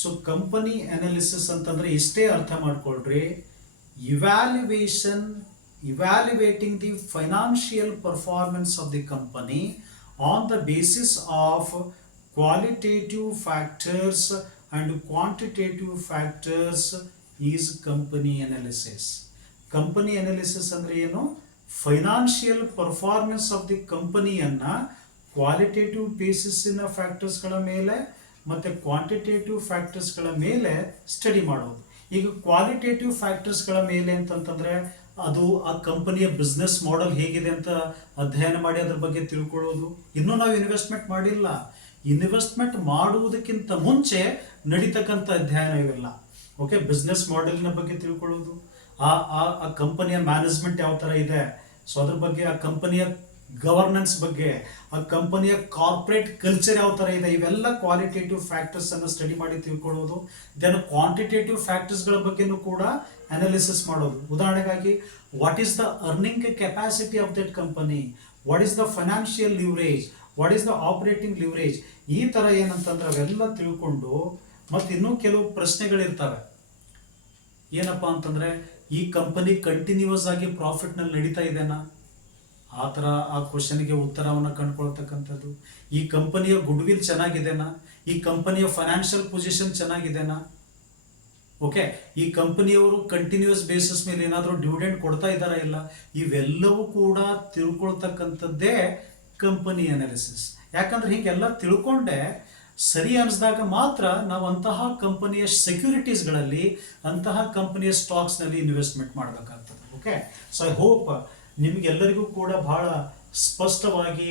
ಸೊ ಕಂಪನಿ ಅನಾಲಿಸಿಸ್ ಅಂತಂದರೆ ಇಷ್ಟೇ ಅರ್ಥ ಮಾಡ್ಕೊಳ್ರಿ, evaluating the financial performance of the company on the basis of qualitative factors and quantitative factors is company analysis. Company analysis ಅಂದರೆ ಏನು? ಫೈನಾನ್ಷಿಯಲ್ ಪರ್ಫಾರ್ಮೆನ್ಸ್ ಆಫ್ ದಿ ಕಂಪನಿಯನ್ನು ಕ್ವಾಲಿಟೇಟಿವ್ ಬೇಸಿಸ್ಸಿನ ಫ್ಯಾಕ್ಟರ್ಸ್ಗಳ ಮೇಲೆ ಮತ್ತು ಕ್ವಾಂಟಿಟೇಟಿವ್ ಫ್ಯಾಕ್ಟರ್ಸ್ಗಳ ಮೇಲೆ ಸ್ಟಡಿ ಮಾಡೋದು. ಈಗ ಕ್ವಾಲಿಟೇಟಿವ್ ಫ್ಯಾಕ್ಟರ್ಸ್ಗಳ ಮೇಲೆ ಅಂತಂತಂದರೆ ಅದು ಆ ಕಂಪನಿಯ ಬಿಸ್ನೆಸ್ ಮಾಡೆಲ್ ಹೇಗಿದೆ ಅಂತ ಅಧ್ಯಯನ ಮಾಡಿ ಅದ್ರ ಬಗ್ಗೆ ತಿಳ್ಕೊಳ್ಳೋದು. ಇನ್ನೂ ನಾವು ಇನ್ವೆಸ್ಟ್ಮೆಂಟ್ ಮಾಡಿಲ್ಲ, ಇನ್ವೆಸ್ಟ್ಮೆಂಟ್ ಮಾಡುವುದಕ್ಕಿಂತ ಮುಂಚೆ ನಡೀತಕ್ಕಂಥ ಅಧ್ಯಯನ ಇವೆಲ್ಲ. ಓಕೆ, ಬಿಸ್ನೆಸ್ ಮಾಡೆಲ್ನ ಬಗ್ಗೆ ತಿಳ್ಕೊಳ್ಳೋದು, ಆ ಕಂಪನಿಯ ಮ್ಯಾನೇಜ್ಮೆಂಟ್ ಯಾವ ಥರ ಇದೆ, ಸೊ ಅದ್ರ ಬಗ್ಗೆ, ಆ ಕಂಪನಿಯ ಗವರ್ನೆನ್ಸ್ ಬಗ್ಗೆ, ಆ ಕಂಪನಿಯ ಕಾರ್ಪೊರೇಟ್ ಕಲ್ಚರ್ ಯಾವ ಥರ ಇದೆ, ಇವೆಲ್ಲ ಕ್ವಾಲಿಟೇಟಿವ್ ಫ್ಯಾಕ್ಟರ್ಸನ್ನು ಸ್ಟಡಿ ಮಾಡಿ ತಿಳ್ಕೊಳ್ಳೋದು. ದೆನ್ ಕ್ವಾಂಟಿಟೇಟಿವ್ ಫ್ಯಾಕ್ಟರ್ಸ್ಗಳ ಬಗ್ಗೆನೂ ಕೂಡ ಅನಾಲಿಸಿಸ್ ಮಾಡೋದು. ಉದಾಹರಣೆಗಾಗಿ, what is the earning capacity of that company, what is the financial leverage, what is the operating leverage, ಈ ಥರ ಏನಂತಂದ್ರೆ ಅವೆಲ್ಲ ತಿಳ್ಕೊಂಡು, ಮತ್ತು ಇನ್ನೂ ಕೆಲವು ಪ್ರಶ್ನೆಗಳಿರ್ತವೆ. ಏನಪ್ಪ ಅಂತಂದರೆ, ಈ ಕಂಪನಿ ಕಂಟಿನ್ಯೂಸ್ ಆಗಿ ಪ್ರಾಫಿಟ್ನಲ್ಲಿ ನಡೀತಾ ಇದೆನಾ, ಆ ಥರ ಆ ಕ್ವಶನ್ಗೆ ಉತ್ತರವನ್ನು ಕಂಡುಕೊಳ್ತಕ್ಕಂಥದ್ದು. ಈ ಕಂಪನಿಯ ಗುಡ್ ವಿಲ್ ಚೆನ್ನಾಗಿದೆನಾ, ಈ ಕಂಪನಿಯ ಫೈನಾನ್ಷಿಯಲ್ ಪೊಸಿಷನ್ ಚೆನ್ನಾಗಿದೆನಾ, ಓಕೆ, ಈ ಕಂಪನಿಯವರು ಕಂಟಿನ್ಯೂಸ್ ಬೇಸಿಸ್ ಮೇಲೆ ಏನಾದರೂ ಡಿವಿಡೆಂಡ್ ಕೊಡ್ತಾ ಇದ್ದಾರಾ ಇಲ್ಲ, ಇವೆಲ್ಲವೂ ಕೂಡ ತಿಳ್ಕೊಳ್ತಕ್ಕಂಥದ್ದೇ ಕಂಪನಿ ಅನಾಲಿಸಿಸ್. ಯಾಕಂದ್ರೆ ಹೀಗೆಲ್ಲ ತಿಳ್ಕೊಂಡೆ ಸರಿ ಅನಿಸಿದಾಗ ಮಾತ್ರ ನಾವು ಅಂತಹ ಕಂಪನಿಯ ಸೆಕ್ಯೂರಿಟೀಸ್ಗಳಲ್ಲಿ, ಅಂತಹ ಕಂಪನಿಯ ಸ್ಟಾಕ್ಸ್ನಲ್ಲಿ ಇನ್ವೆಸ್ಟ್ಮೆಂಟ್ ಮಾಡಬೇಕಾಗ್ತದೆ. ಓಕೆ, ಸೊ ಐ ಹೋಪ್ ನಿಮಗೆಲ್ಲರಿಗೂ ಕೂಡ ಬಹಳ ಸ್ಪಷ್ಟವಾಗಿ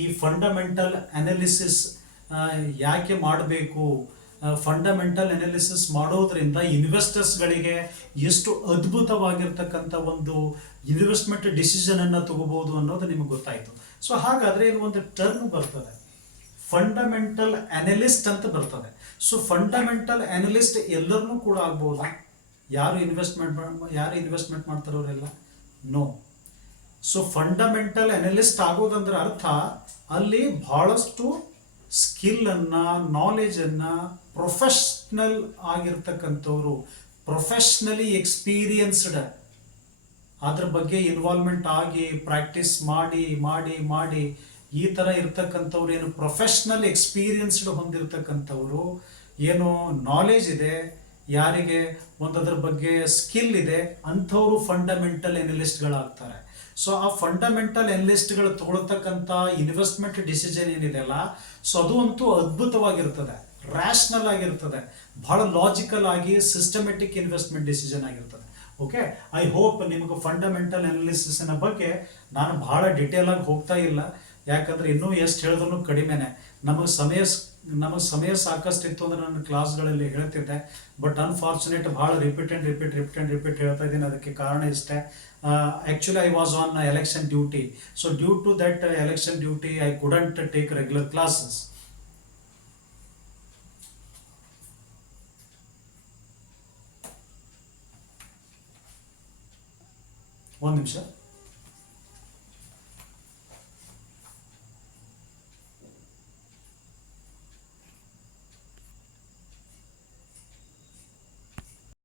ಈ ಫಂಡಮೆಂಟಲ್ ಅನಾಲಿಸಿಸ್ ಯಾಕೆ ಮಾಡಬೇಕು, ಫಂಡಮೆಂಟಲ್ ಅನಾಲಿಸಿಸ್ ಮಾಡೋದ್ರಿಂದ ಇನ್ವೆಸ್ಟರ್ಸ್ಗಳಿಗೆ ಎಷ್ಟು ಅದ್ಭುತವಾಗಿರ್ತಕ್ಕಂಥ ಒಂದು ಇನ್ವೆಸ್ಟ್ಮೆಂಟ್ ಡಿಸಿಷನನ್ನು ತಗೋಬಹುದು ಅನ್ನೋದು ನಿಮಗೆ ಗೊತ್ತಾಯಿತು. ಸೊ ಹಾಗಾದರೆ ಇಲ್ಲಿ ಒಂದು ಟರ್ಮ್ ಬರ್ತದೆ, ಫಂಡಮೆಂಟಲ್ ಅನಲಿಸ್ಟ್ ಅಂತ ಬರ್ತದೆ. ಸೊ ಫಂಡಮೆಂಟಲ್ ಅನಲಿಸ್ಟ್ ಎಲ್ಲರನ್ನೂ ಕೂಡ ಆಗ್ಬೋದಾ? ಯಾರು ಇನ್ವೆಸ್ಟ್ಮೆಂಟ್ ಮಾಡ್ತಾರವರೆಲ್ಲ? ನೋ. ಸೊ ಫಂಡಮೆಂಟಲ್ ಅನಲಿಸ್ಟ್ ಆಗೋದಂದ್ರೆ ಅರ್ಥ ಅಲ್ಲಿ ಬಹಳಷ್ಟು ಸ್ಕಿಲ್ಲನ್ನು, ನಾಲೆಜನ್ನು, ಪ್ರೊಫೆಷ್ನಲ್ ಆಗಿರ್ತಕ್ಕಂಥವ್ರು, ಪ್ರೊಫೆಷ್ನಲಿ ಎಕ್ಸ್ಪೀರಿಯನ್ಸ್ಡ್, ಅದ್ರ ಬಗ್ಗೆ ಇನ್ವಾಲ್ವ್ಮೆಂಟ್ ಆಗಿ ಪ್ರಾಕ್ಟೀಸ್ ಮಾಡಿ ಮಾಡಿ ಮಾಡಿ ಈ ಥರ ಇರ್ತಕ್ಕಂಥವ್ರು, ಏನು ಪ್ರೊಫೆಷ್ನಲ್ ಎಕ್ಸ್ಪೀರಿಯನ್ಸ್ಡ್ ಹೊಂದಿರತಕ್ಕಂಥವ್ರು, ಏನು ನಾಲೆಜ್ ಇದೆ, ಯಾರಿಗೆ ಒಂದದ್ರ ಬಗ್ಗೆ ಸ್ಕಿಲ್ ಇದೆ, ಅಂಥವರು ಫಂಡಮೆಂಟಲ್ ಅನಲಿಸ್ಟ್ಗಳಾಗ್ತಾರೆ. ಸೊ ಆ ಫಂಡಮೆಂಟಲ್ ಅನಲಿಸ್ಟ್ಗಳು ತಗೊಳ್ತಕ್ಕಂಥ ಇನ್ವೆಸ್ಟ್ಮೆಂಟ್ ಡಿಸಿಷನ್ ಏನಿದೆಯಲ್ಲ, ಸೊ ಅದು ಅಂತೂ ಅದ್ಭುತವಾಗಿರ್ತದೆ, ರ್ಯಾಷನಲ್ ಆಗಿರ್ತದೆ, ಬಹಳ ಲಾಜಿಕಲ್ ಆಗಿ ಸಿಸ್ಟಮೆಟಿಕ್ ಇನ್ವೆಸ್ಟ್ಮೆಂಟ್ ಡಿಸಿಷನ್ ಆಗಿರ್ತದೆ. ಓಕೆ, ಐ ಹೋಪ್ ನಿಮಗೆ ಫಂಡಮೆಂಟಲ್ ಅನಾಲಿಸಿಸ್ನ ಬಗ್ಗೆ ನಾನು ಬಹಳ ಡಿಟೇಲ್ ಆಗಿ ಹೋಗ್ತಾ ಇಲ್ಲ, ಯಾಕಂದ್ರೆ ಇನ್ನೂ ಎಷ್ಟು ಹೇಳಿದ್ರು ಕಡಿಮೆನೆ. ನಮಗೆ ಸಮಯ ಸಾಕಷ್ಟು ಇತ್ತು ಅಂದರೆ ನನ್ನ ಕ್ಲಾಸ್ಗಳಲ್ಲಿ ಹೇಳ್ತಿದ್ದೆ, ಬಟ್ ಅನ್ಫಾರ್ಚುನೇಟ್ ಭಾಳ ರಿಪೀಟ್ ಹೇಳ್ತಾ ಇದ್ದೀನಿ. ಅದಕ್ಕೆ ಕಾರಣ ಇಷ್ಟೇ, actually I was on election duty. So due to that election duty I couldn't take regular classes. ಒಂದು ನಿಮಿಷ.